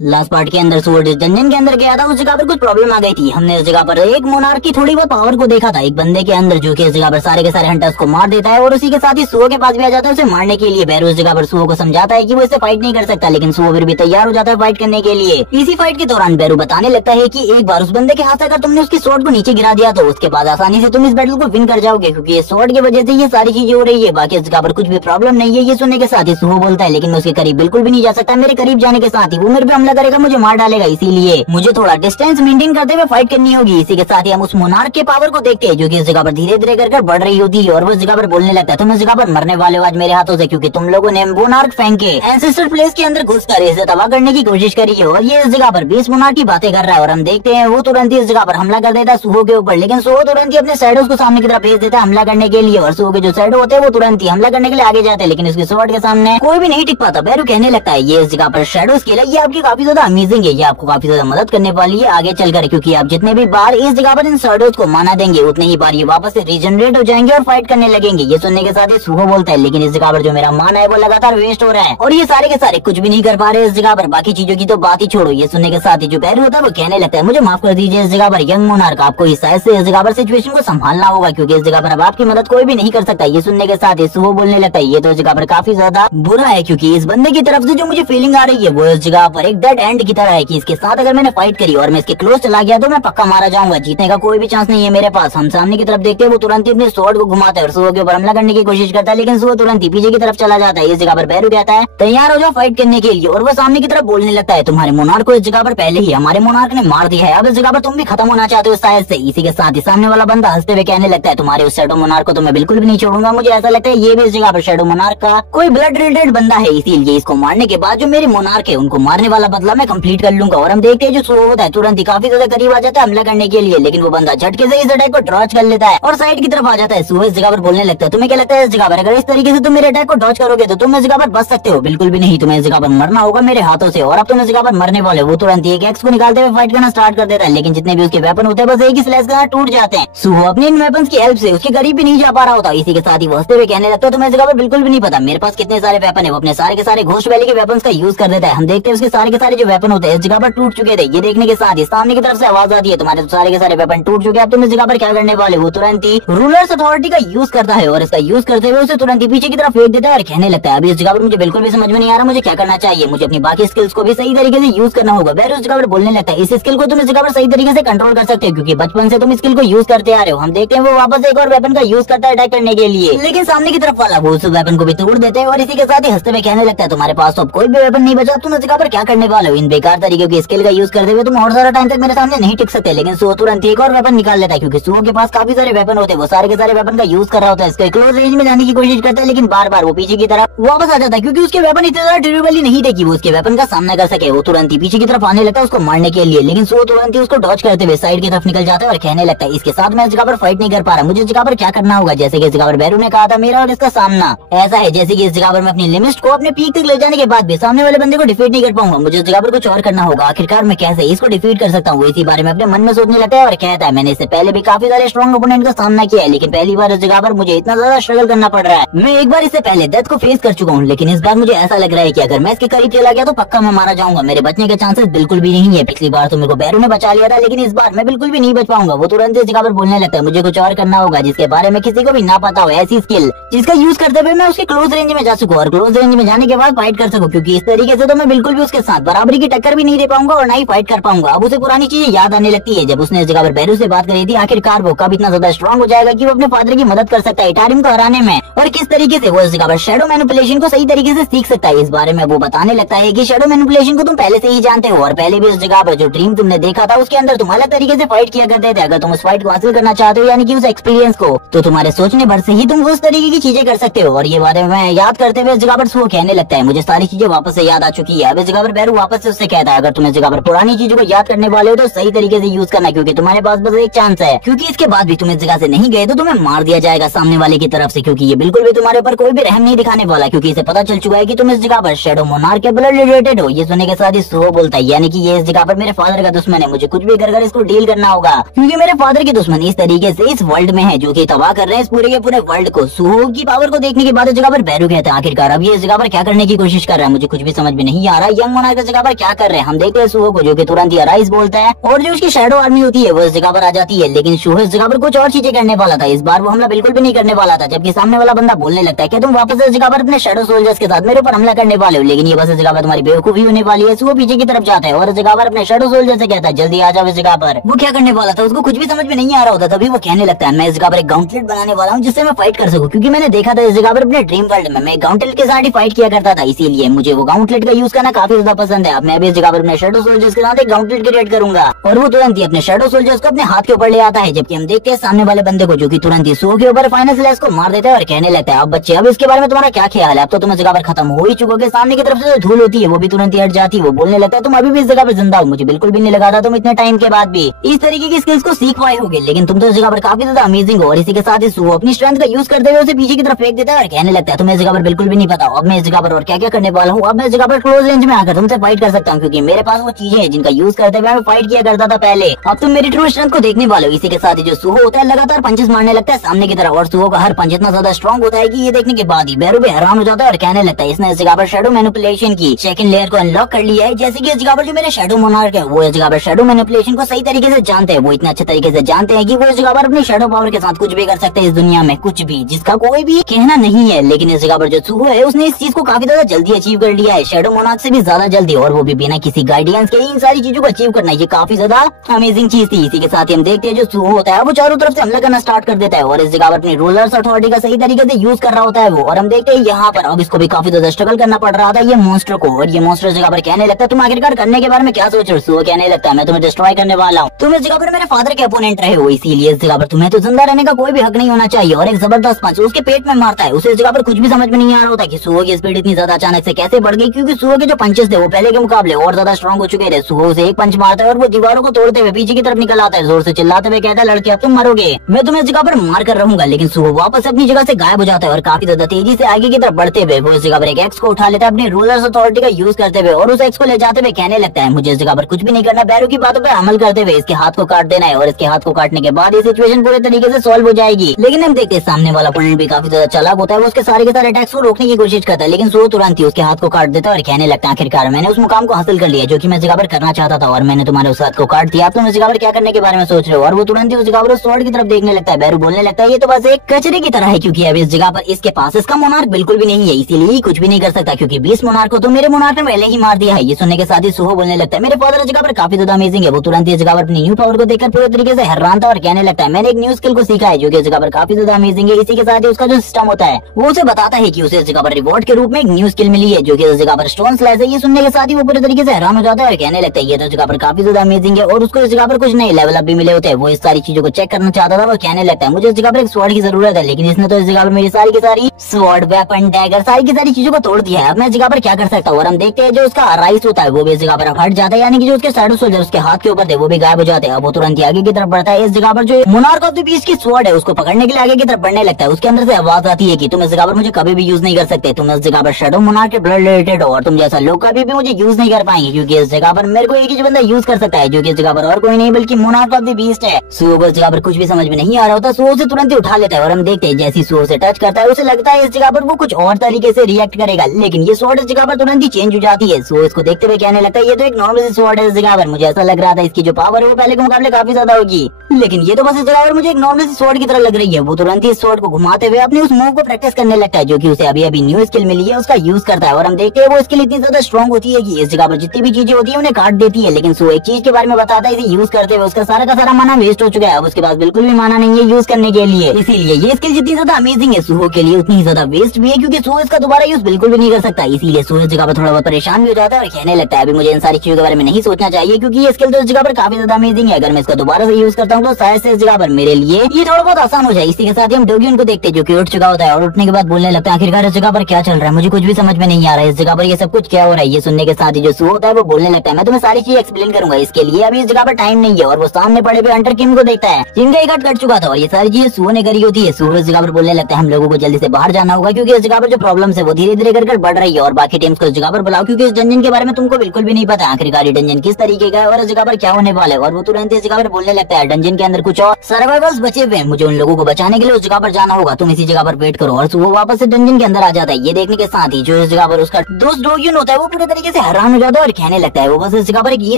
Last part के अंदर सुअर जिस डंजन के अंदर गया था उस जगह पर कुछ प्रॉब्लम आ गई थी। हमने उस जगह पर एक मोनार्क की थोड़ी बहुत पावर को देखा था एक बंदे के अंदर, जो कि इस जगह पर सारे के सारे हंटर्स को मार देता है और उसी के साथ ही सुअर के पास भी आ जाता है उसे मारने के लिए। बैरू उस जगह पर सुअर को समझाता है कि वो इससे फाइट नहीं कर सकता, लेकिन सुअर फिर भी तैयार हो जाता है फाइट करने के लिए। इसी फाइट के दौरान बैरू बताने लगता है कि एक बार उस बंदे के हाथ से अगर तुमने उसकी स्वॉर्ड को नीचे गिरा दिया तो उसके बाद आसानी से तुम इस बैटल को विन कर जाओगे, क्योंकि ये स्वॉर्ड की वजह से ये सारी चीजें हो रही है। बाकी इस जगह पर कुछ भी प्रॉब्लम नहीं है। ये सुनने के साथ ही सुअर बोलता है लेकिन मैं उसके करीब बिल्कुल भी नहीं जा सकता, मेरे करीब जाने के साथ ही वो मेरे पे हमला करेगा, मुझे मार डालेगा, इसीलिए मुझे थोड़ा डिस्टेंस मेंटेन करते हुए फाइट करनी होगी। इसी के साथ ही हम उस मोनार्क के पावर को देखते हैं जो कि इस जगह पर धीरे धीरे कर बढ़ रही होती है और वो इस जगह पर बोलने लगता है तुम इस जगह पर मरने वाले हो आज मेरे हाथों से, क्योंकि तुम लोगों ने मोनार्क फेंके एंसेस्टर प्लेस के अंदर घुसकर इसे तबाह करने की कोशिश करी है। और ये इस जगह पर 20 मोनार्क की बातें कर रहा है और हम देखते हैं वो तुरंत ही इस जगह पर हमला कर देता है सुहो के ऊपर, लेकिन सुहो तुरंत ही अपने शैडोज को सामने की तरफ भेज देता है हमला करने के लिए। और सुहो के जो शैडो होते हैं वो तुरंत ही हमला करने के लिए आगे जाते हैं, लेकिन इसके स्वॉर्ड के सामने कोई भी नहीं टिक पाता। बैरू कहने लगता है ये इस जगह पर शैडो स्किल है, ये आपकी काफी ज्यादा अमेजिंग है, ये आपको काफी ज्यादा मदद करने वाली है आगे चलकर, क्योंकि आप जितने भी बार इस जगह पर इन शैडोज को माना देंगे उतने ही बार ये वापस से रीजनरेट हो जाएंगे और फाइट करने लगेंगे। ये सुनने के साथ ही सुहो बोलता है लेकिन इस जगह पर जो मेरा माना है वो लगातार वेस्ट हो रहा है और ये सारे के सारे कुछ भी नहीं कर पा रहे इस जगह पर, बाकी चीजों की तो बात ही छोड़ो। ये सुनने के साथ ही जो बैरू होता है वो कहने लगता है मुझे माफ कर दीजिए इस जगह पर यंग मोनार्क, आपको इस साइड से इस जगह पर सिचुएशन को संभालना होगा, क्योंकि इस जगह पर अब आपकी मदद कोई भी नहीं कर सकता। ये सुनने के साथ ही सुहो बोलने लगता है ये तो इस जगह पर काफी ज्यादा बुरा है, क्योंकि इस बंदे की तरफ से जो मुझे फीलिंग आ रही है वो इस जगह पर एक डेड एंड की तरह है कि इसके साथ अगर मैंने फाइट करी और मैं इसके क्लोज चला गया तो मैं पक्का मारा जाऊंगा, जीतने का कोई भी चांस नहीं है मेरे पास। हम सामने की तरफ देखते हैं वो तुरंत ही अपने स्वॉर्ड को घुमाता है और सुहो के ऊपर हमला करने की कोशिश करता है, लेकिन सुहो तुरंत ही पीछे की तरफ चला जाता है। इस जगह पर बैरू कहता है तैयार हो जाओ फाइट करने के लिए और वो सामने की तरफ बोलने लगता है तुम्हारे मोनार्क को इस जगह पर पहले ही हमारे मोनार्क ने मार दिया है, अब इस जगह पर तुम भी खत्म होना चाहते हो शायद से। इसी के साथ ही सामने वाला बंदा हंसते हुए कहने लगता है तुम्हारे उस शैडो मोनार्क को तो मैं बिल्कुल भी नहीं छोड़ूंगा, मुझे ऐसा लगता है ये भी इस जगह पर शैडो मोनार्क का कोई ब्लड रिलेटेड बंदा है, इसीलिए इसको मारने के बाद जो मेरे मोनार्क है उनको मारने वाला बदला मैं कंप्लीट कर लूंगा। और हम देखते हैं जो सुहो होता है तुरंत ही काफी ज्यादा करीब आ जाता है हमला करने के लिए, लेकिन वो बंदा झटके से इस अटैक को डॉज कर लेता है और साइड की तरफ आ जाता है। सुहो इस जगह पर बोलने लगता है तुम्हें क्या लगता है इस जगह पर अगर इस तरीके से तुम मेरे अटैक को डॉज करोगे तो तुम इस जगह पर बच सकते हो? बिल्कुल भी नहीं, तुम्हें इस जगह पर मरना होगा मेरे हाथों से और अब तुम इस जगह पर मरने वाले हो। वो तुरंत एक एक्स को निकालते हुए फाइट करना स्टार्ट कर देता है, लेकिन जितने भी उसके वेपन होते हैं बस एक ही स्लैश के साथ टूट जाते हैं। सुहो अपने इन वेपन्स की हेल्प से उसके करीब भी नहीं जा पा रहा होता। इसी के साथ ही हंसते हुए कहने लगता है तुम्हें इस जगह पर बिल्कुल भी नहीं पता मेरे पास कितने सारे वेपन है। वो अपने सारे के सारे घोस्ट वैली के वेपन्स का यूज कर देता है। हम देखते हैं उसके सारे के सारे जो वेपन होते हैं इस जगह पर टूट चुके थे। ये देखने के साथ ही सामने की तरफ से आवाज आती है तुम्हारे सारे के सारे वेपन टूट चुके हैं, अब तुम इस जगह पर क्या करने वाले हो? तुरंत ही रूलर्स अथॉरिटी का यूज करता है और इसका यूज करते हुए उसे तुरंत ही पीछे की तरफ फेंक देता है और कहने लगता है अभी इस जगह पर मुझे बिल्कुल भी समझ में नहीं आ रहा मुझे क्या करना चाहिए, मुझे अपनी बाकी स्किल्स को भी सही तरीके से यूज करना होगा। बैरू उस जगह पर बोलने लगता है इस स्किल को तुम इस जगह पर सही तरीके से कंट्रोल कर सकते हो, क्योंकि बचपन से तुम स्किल को यूज करते आ रहे हो। हम देखते हैं वो वापस एक और वेपन का यूज करता है अटैक करने के लिए, लेकिन सामने की तरफ वाला वो उस वेपन को भी तोड़ देते हैं और इसी के साथ ही हंसते हुए कहने लगता है तुम्हारे पास तो अब कोई भी वेपन नहीं बचा, तुम इस जगह पर क्या करने वाले हो? इन बेकार तरीके की स्किल का यूज करते हुए तुम और सारा टाइम तक मेरे सामने नहीं टिक सकते। लेकिन सुहो तुरंत एक और वेपन निकाल लेता है, क्योंकि सुहो के पास काफी सारे वेपन होते हैं, वो सारे के सारे वेपन का यूज कर रहा होता है। इसके क्लोज रेंज में जाने की कोशिश करता है लेकिन बार बार वो पीछे की तरफ वापस आ जाता है, क्योंकि उसके वेपन इतने ज्यादा ड्यूरेबल नहीं थे कि वो उसके वेपन का सामना कर सके। वो तुरंत ही पीछे की तरफ आने लगता है उसको मारने के लिए, लेकिन सुहो तुरंत ही उसको डॉज करते हुए साइड की तरफ निकल जाता है और कहने लगता है इसके साथ मैं इस जगह पर फाइट नहीं कर पा रहा, मुझे इस जगह पर क्या करना होगा? जैसे कि इस जगह पर बैरू ने कहा था मेरा और इसका सामना ऐसा है जैसे कि इस जगह पर मैं अपनी लिमिट को अपने पीक तक ले जाने के बाद भी सामने वाले बंदे को डिफीट नहीं कर पाऊंगा, मुझे इस जगह पर कुछ और करना होगा, आखिरकार मैं कैसे इसको डिफीट कर सकता हूँ? इसी बारे में अपने मन में सोचने लगता है और कहता है मैंने इससे पहले भी काफी सारे स्ट्रॉन्ग ओपोनेंट का सामना किया है, लेकिन पहली बार इस जगह पर मुझे इतना ज्यादा स्ट्रगल करना पड़ रहा है। मैं एक बार इससे पहले डेथ को फेस कर चुका हूँ, लेकिन इस बार मुझे ऐसा लग रहा है कि अगर मैं इसके करीब चला गया तो पक्का मैं मारा जाऊंगा, मेरे बचने के चांसेस बिल्कुल भी नहीं है। पिछली बार तो मेरे को बैरू ने बचा लिया था, लेकिन इस बार मैं बिल्कुल भी नहीं बच पाऊंगा। वो तुरंत इस जगह पर बोलने लगता है मुझे कुछ और करना होगा जिसके बारे में किसी को भी ना पता हो, ऐसी स्किल जिसका यूज करते हुए मैं उसके क्लोज रेंज में जा सकूं और क्लोज रेंज में जाने के बाद फाइट कर सकूं, क्योंकि इस तरीके से तो मैं बिल्कुल भी उसके साथ बराबरी की टक्कर भी नहीं दे पाऊंगा और ना ही फाइट कर पाऊंगा। अब उसे पुरानी चीजें याद आने लगती है जब उसने इस जगह पर बैरू से बात करी थी, आखिरकार वो कब इतना ज्यादा स्ट्रॉन्ग हो जाएगा कि वो अपने फादर की मदद कर सकता है इटारिम को हराने में, और किस तरीके से वो इस जगह पर शैडो मैनिपुलेशन को सही तरीके से सीख सकता है। इस बारे में वो बताने लगता है कि शैडो मैनिपुलेशन को तुम पहले से ही जानते हो और पहले भी इस जगह पर जो ड्रीम तुमने देखा था उसके अंदर तुम अलग तरीके से फाइट किया करते थे। अगर तुम उस फाइट को हासिल करना चाहते हो यानी कि उस एक्सपीरियंस को, तो तुम्हारे सोचने भर से ही तुम उस तरीके की चीजें कर सकते हो। और ये बारे में याद करते हुए इस जगह पर सुहो कहने लगता है मुझे सारी चीजें वापस से याद आ चुकी है। अब इस जगह पर बैरू वापस से उससे कहता है अगर तुम इस जगह पर पुरानी चीजों को याद करने वाले हो तो सही तरीके से यूज करना, क्योंकि तुम्हारे पास बस एक चांस है, क्योंकि इसके बाद भी तुम इस जगह से नहीं गए तो तुम्हें मार दिया जाएगा सामने वाले की तरफ से, क्योंकि ये बिल्कुल भी तुम्हारे ऊपर कोई भी रहम नहीं दिखाने वाला, क्योंकि इसे पता चल चुका है कि तुम इस जगह पर शैडो मोनार्क के ब्लड रिलेटेड हो। ये सुनने के साथ ही सुहो बोलता है यानी कि ये इस जगह पर मेरे फादर का दुश्मन है, मुझे कुछ भी कर इसको डील करना होगा, क्योंकि मेरे फादर के दुश्मन इस तरीके से इस वर्ल्ड में है जो कि तबाह कर रहे हैं इस पूरे के पूरे वर्ल्ड को। सुहो की पावर को देखने के बाद इस जगह पर बैरू कहता है आखिरकार अब ये इस जगह पर क्या करने की कोशिश कर रहा है, मुझे कुछ भी समझ में नहीं आ रहा। यंग मोनार्क जगह पर क्या कर रहे हैं, हम देखते हैं सुहो को जो कि तुरंत ही अराइज बोलता है और जो उसकी शैडो आर्मी होती है वो इस जगह पर आ जाती है। लेकिन सुहो इस जगह पर कुछ और चीजें करने वाला था, इस बार वो हमला बिल्कुल भी नहीं करने वाला था। जबकि सामने वाला बंदा बोलने लगता है कि तुम वापस इस जगह पर अपने शैडो सोल्जर्स के साथ मेरे ऊपर हमला करने वाले हो, लेकिन ये बस इस जगह पर तुम्हारी बेवकूफी होने वाली है। सुहो पीछे की तरफ जाता है और इस जगह पर अपने शैडो सोल्जर से कहता है जल्दी आ जाओ इस जगह पर। वो क्या करने वाला था उसको कुछ भी समझ में नहीं आ रहा होता, तभी वो कहने लगता है मैं इस जगह पर एक गाउंटलेट बनाने वाला हूँ जिससे मैं फाइट कर सकूं, क्योंकि मैंने देखा था इस जगह पर अपने ड्रीम वर्ल्ड में मैं गाउंटलेट के साथ ही फाइट किया करता था, इसीलिए मुझे वो गाउंटलेट का यूज करना काफी ज्यादा पसंद है। अब मैं भी इस जगह पर अपने शैडो सोल्जर्स के साथ एक गाउंटलेट क्रिएट करूंगा और वो तुरंत ही अपने शैडो सोल्जर्स को अपने हाथ के ऊपर ले आता है। जबकि हम देखते हैं सामने वाले बंदे को जो कि तुरंत ही सुहो के ऊपर फाइनल स्लैश को मार देता है और कहने लगता है अब बच्चे अब इसके बारे में तुम्हारा क्या ख्याल है, अब तो तुम इस जगह पर खत्म हो ही चुकोगे। सामने की तरफ से जो धूल होती है वो भी तुरंत ही हट जाती है। वो बोलने लगता है तुम अभी भी इस जगह पर जिंदा हो, मुझे बिल्कुल भी नहीं लगा था तुम इतने टाइम के बाद भी इस तरीके की स्किल्स को सीख पाए होगे, लेकिन तुम तो इस जगह पर काफी ज्यादा अमेजिंग हो। और इसी के साथ ही सुहो अपनी स्ट्रेंथ का यूज करते हुए उसे पीछे की तरफ फेंक देता है और कहने लगता है तुम्हें इस जगह पर बिल्कुल भी नहीं पता अब मैं इस जगह पर और क्या क्या करने वाला हूँ। अब मैं इस जगह पर क्लोज रेंज में आकर तुमसे फाइट कर सकता हूँ, क्योंकि मेरे पास वो चीजें हैं जिनका यूज करते हुए मैं फाइट किया करता था पहले। अब तुम मेरी ट्रू स्ट्रेंथ को देखने वाले हो। इसी के साथ ही जो सुहो होता है लगातार पंचेस मारने लगता है सामने की तरफ और सुहो का हर पंच इतना ज्यादा स्ट्रॉन्ग होता है कि ये देखने के बाद ही बैरू भी हैरान हो जाता है और कहने लगता है इसने इस जगह पर शैडो मैनिपुलेशन की सेकंड लेयर को अनलॉक कर लिया है। जैसे कि इस जगह पर जो मेरे शैडो मोनार्क है वो इस जगह पर शैडो मैनिपुलेशन को सही तरीके से जानते हैं। वो इतने अच्छे तरीके से जानते हैं कि वो इस जगह पर अपनी शैडो पावर के साथ कुछ भी कर सकते हैं इस दुनिया में, कुछ भी जिसका कोई भी कहना नहीं है। लेकिन इस जगह पर जो सुहो है उसने इस चीज को काफी ज्यादा जल्दी अचीव कर लिया है, शैडो मोनार्क से भी ज्यादा जल्दी, और वो भी बिना किसी गाइडेंस के इन सारी चीजों को अचीव करना ये काफी ज्यादा अमेजिंग चीज थी। इसी के साथ ही हम देखते हैं जो सुहो होता है वो चारों तरफ से हमला करना स्टार्ट कर देता है और इस जगह पर अपनी रूलर्स अथॉरिटी का सही तरीके से यूज कर रहा होता है वो। और हम देखते हैं यहाँ पर अब इसको भी काफी ज्यादा स्ट्रगल करना पड़ रहा था ये मॉन्स्टर को, और ये मॉन्स्टर जगह पर कहने लगता है तुम आखिरकार करने के बारे में क्या सोच रहे हो। सुहो कहने लगता है मैं तुम्हें डिस्ट्रॉय करने वाला हूँ, तुम इस जगह पर मेरे फादर के अपोनेंट रहे हो, इसीलिए इस जगह पर तुम्हें तो जिंदा रहने का कोई भी हक नहीं होना चाहिए। और एक जबरदस्त पंच उसके पेट में मारता है। उसे इस जगह पर कुछ भी समझ में नहीं आ रहा होता कि सुहो की स्पीड इतनी ज्यादा अचानक से कैसे बढ़ गई, क्योंकि सुहो के जो पंचेस थे वो पहले के मुकाबले और ज्यादा स्ट्रॉन्ग हो चुके थे। सुहो से एक पंच मारता है और वो दीवारों को तोड़ते हुए पीछे की तरफ निकल आता है, जोर से चिल्लाते हुए कहता है लड़के अब तुम मरोगे, मैं तुम्हें इस जगह पर मार कर रहूंगा। लेकिन सुहो वापस अपनी जगह से गायब हो जाता है और काफी ज्यादा तेजी से आगे की तरफ बढ़ते हुए वो इस जगह पर एक एक्स को उठा लेता है अपनी रूलर्स अथॉरिटी का यूज करते हुए और उस एक्स को ले जाते हुए कहने लगता है मुझे इस जगह पर कुछ भी नहीं करना, बैरू की बातों पर अमल करते हुए इसके हाथ को काट देना है और इसके हाथ को काटने के बाद ये सिचुएशन पूरे तरीके से सॉल्व हो जाएगी। लेकिन हम देखते हैं सामने वाला अपोनेंट भी काफी ज्यादा चालाक होता है, वो उसके सारे के सारे अटैक्स को रोकने की कोशिश करता है, लेकिन सुहो तुरंत ही उसके हाथ को काट देता है और कहने लगता है आखिरकार मैंने उस मुकाम को हासिल कर लिया जो कि मैं इस जगह पर करना चाहता था और मैंने तुम्हारे उस हाथ को काट दिया, अब तुम इस जगह पर क्या करने के बारे में सोच रहे हो। और वो तुरंत ही उस जगह पर उस स्वॉर्ड की तरफ देखने लगता है। बैरू बोलने लगता है ये तो बस एक कचरे की तरह है, क्योंकि अब इस जगह पर इसके पास इसका मोनार्क बिल्कुल भी नहीं है, इसीलिए कुछ भी नहीं कर सकता, क्योंकि 20 मोनार्क को तो मेरे मोनार्क ने पहले ही मार दिया है। ये सुनने के साथ ही सुहो बोलने लगता है मेरे फादर इस जगह पर काफी ज्यादा अमेजिंग है। वो तुरंत इस जगह पर अपनी न्यू पावर को देखकर पूरे तरीके से हैरान था और कहने लगता है मैंने एक न्यू स्किल को सीखा है जो कि इस जगह पर काफी ज्यादा अमेजिंग है। इसी के साथ ही उसका जो सिस्टम होता है वो उसे बताता है कि उसे इस जगह पर रिवॉर्ड के रूप में एक न्यू स्किल मिली है जो कि इस जगह पर स्टोन स्लैश है। ये सुनने के साथ ही वो पूरे तरीके से हैरान हो जाता है और कहने लगता है ये तो जगह पर काफी ज्यादा अमेजिंग है और उसको इस जगह पर कुछ नए लेवल अप भी मिले होते हैं। वो इस सारी चीजों को चेक करना चाहता था। वो कहने लगता है मुझे इस जगह पर एक स्वॉर्ड की जरूरत है, लेकिन इसने तो इस जगह पर मेरी सारी की सारी स्वॉर्ड, वेपन, डैगर सारी की सारी चीजों को तोड़ दिया है। अब मैं इस जगह पर क्या कर सकता हूँ। और हम देखते हैं जो उसका राइस होता है वो भी इस जगह पर हट जाता है, यानी कि जो उसके शैडो सोल्जर उसके हाथ के ऊपर थे वो भी गायब हो जाते हैं। अब वो तुरंत आगे की तरफ बढ़ता है। इस जगह पर जो मोनार्क ऑफ द बीस्ट की स्वॉर्ड है उसको पकड़ने के लिए आगे की तरफ बढ़ने लगता है। उसके अंदर से आवाज आती है कि तुम इस जगह पर मुझे कभी भी यूज नहीं कर सकते, तुम इस जगह पर शैडो मोनार्क के ब्लड रिलेटेड हो और तुम जैसा लोग कभी भी मुझे यूज नहीं कर पाएंगे, क्योंकि इस जगह पर मेरे को एक ही बंदा यूज कर सकता है जो कि इस जगह पर और कोई नहीं बल्कि मोनार्क ऑफ द बीस्ट है। सुहो को इस जगह पर कुछ भी समझ में नहीं आ रहा होता। सुहो से तुरंत ही उठा लेता है और हम देखते हैं जैसी सुहो से टच करता है उसे लगता है इस जगह पर वो कुछ और तरीके से रिएक्ट करेगा, लेकिन ये स्वॉर्ड इस जगह पर तुरंत ही चेंज हो जाती है। सुहो इसको देखते हुए कहने लगता है ये तो एक नॉर्मल स्वॉर्ड है। इस जगह पर मुझे ऐसा लग रहा था इसकी जो पावर है वो पहले के मुकाबले काफी ज्यादा होगी, लेकिन ये तो बस इस जगह पर मुझे एक नॉर्मल स्वॉर्ड की तरह लग रही है। वो तुरंत ही स्वॉर्ड को घुमाते हुए अपने उस मूव को प्रैक्टिस करने लगता है जो कि उसे अभी अभी न्यू स्किल मिली है उसका यूज करता है। और हम देखते हैं वो स्किल इतनी ज्यादा स्ट्रॉन्ग होती है कि इस जगह पर जितनी भी चीजें होती है उन्हें काट देती है, लेकिन सुहो एक चीज के बारे में बताता है इसे यूज करते हुए उसका सारा का सारा माना वेस्ट हो चुका है। अब उसके पास बिल्कुल भी माना नहीं है यूज करने के लिए, इसीलिए ये स्किल जितनी ज्यादा अमेजिंग है सुहो के लिए उतनी ही ज्यादा वेस्ट भी है, क्योंकि सुहो इसका दोबारा यूज बिल्कुल भी नहीं कर सकता। इसीलिए सुहो इस जगह पर थोड़ा बहुत परेशान भी हो जाता है और कहने लगता है अभी मुझे इन सारी चीजों के बारे में नहीं सोचना चाहिए, क्योंकि ये स्किल तो इस जगह पर काफी ज्यादा अमेजिंग है। अगर मैं इसका दोबारा से यूज करता हूँ तो शायद से इस जगह पर मेरे लिए ये थोड़ा बहुत आसान हो जाए। इसी के साथ ही हम डोगियन को देखते हैं जो कि उठ चुका होता है और उठने के बाद बोलने लगता है आखिरकार इस जगह पर क्या चल रहा है, मुझे कुछ भी समझ में नहीं आ रहा है, इस जगह पर ये सब कुछ क्या हो रहा है। ये सुनने के साथ ही जो सुहो होता है वो बोलने लगता है मैं तुम्हें सारी चीज एक्सप्लेन करूंगा, इसके लिए अभी इस जगह पर टाइम नहीं है। और वो सामने पड़े हुए हंटर किम को देखता है जिनका एक कट चुका था और ये सारी चीजें सुहो ने करी होती है। सुहो इस जगह पर बोलने लगता है हम लोगों को जल्दी से बाहर जाना होगा, क्योंकि इस जगह पर जो प्रॉब्लम है वो धीरे धीरे कर बढ़ रही है और बाकी टीम्स को इस जगह पर बुलाओ, क्योंकि इस डंजन के बारे में तुमको बिल्कुल भी नहीं पता आखिरकार ये डंजन किस तरीके का है और इस जगह पर क्या होने वाला है। और वो तुरंत इस जगह पर बोलने लगता है डंजन डंजन के अंदर कुछ और सर्वाइवर्स बचे हुए हैं, मुझे उन लोगों को बचाने के लिए उस जगह पर जाना होगा, तुम इसी जगह पर वेट करो। और वो वापस से डंजन के अंदर आ जाता है। ये देखने के साथ ही जो इस जगह पर उसका दोस्त डोगयुन होता है वो पूरे तरीके से हैरान हो जाता है और कहने लगता है वो बस इस जगह पर एक ई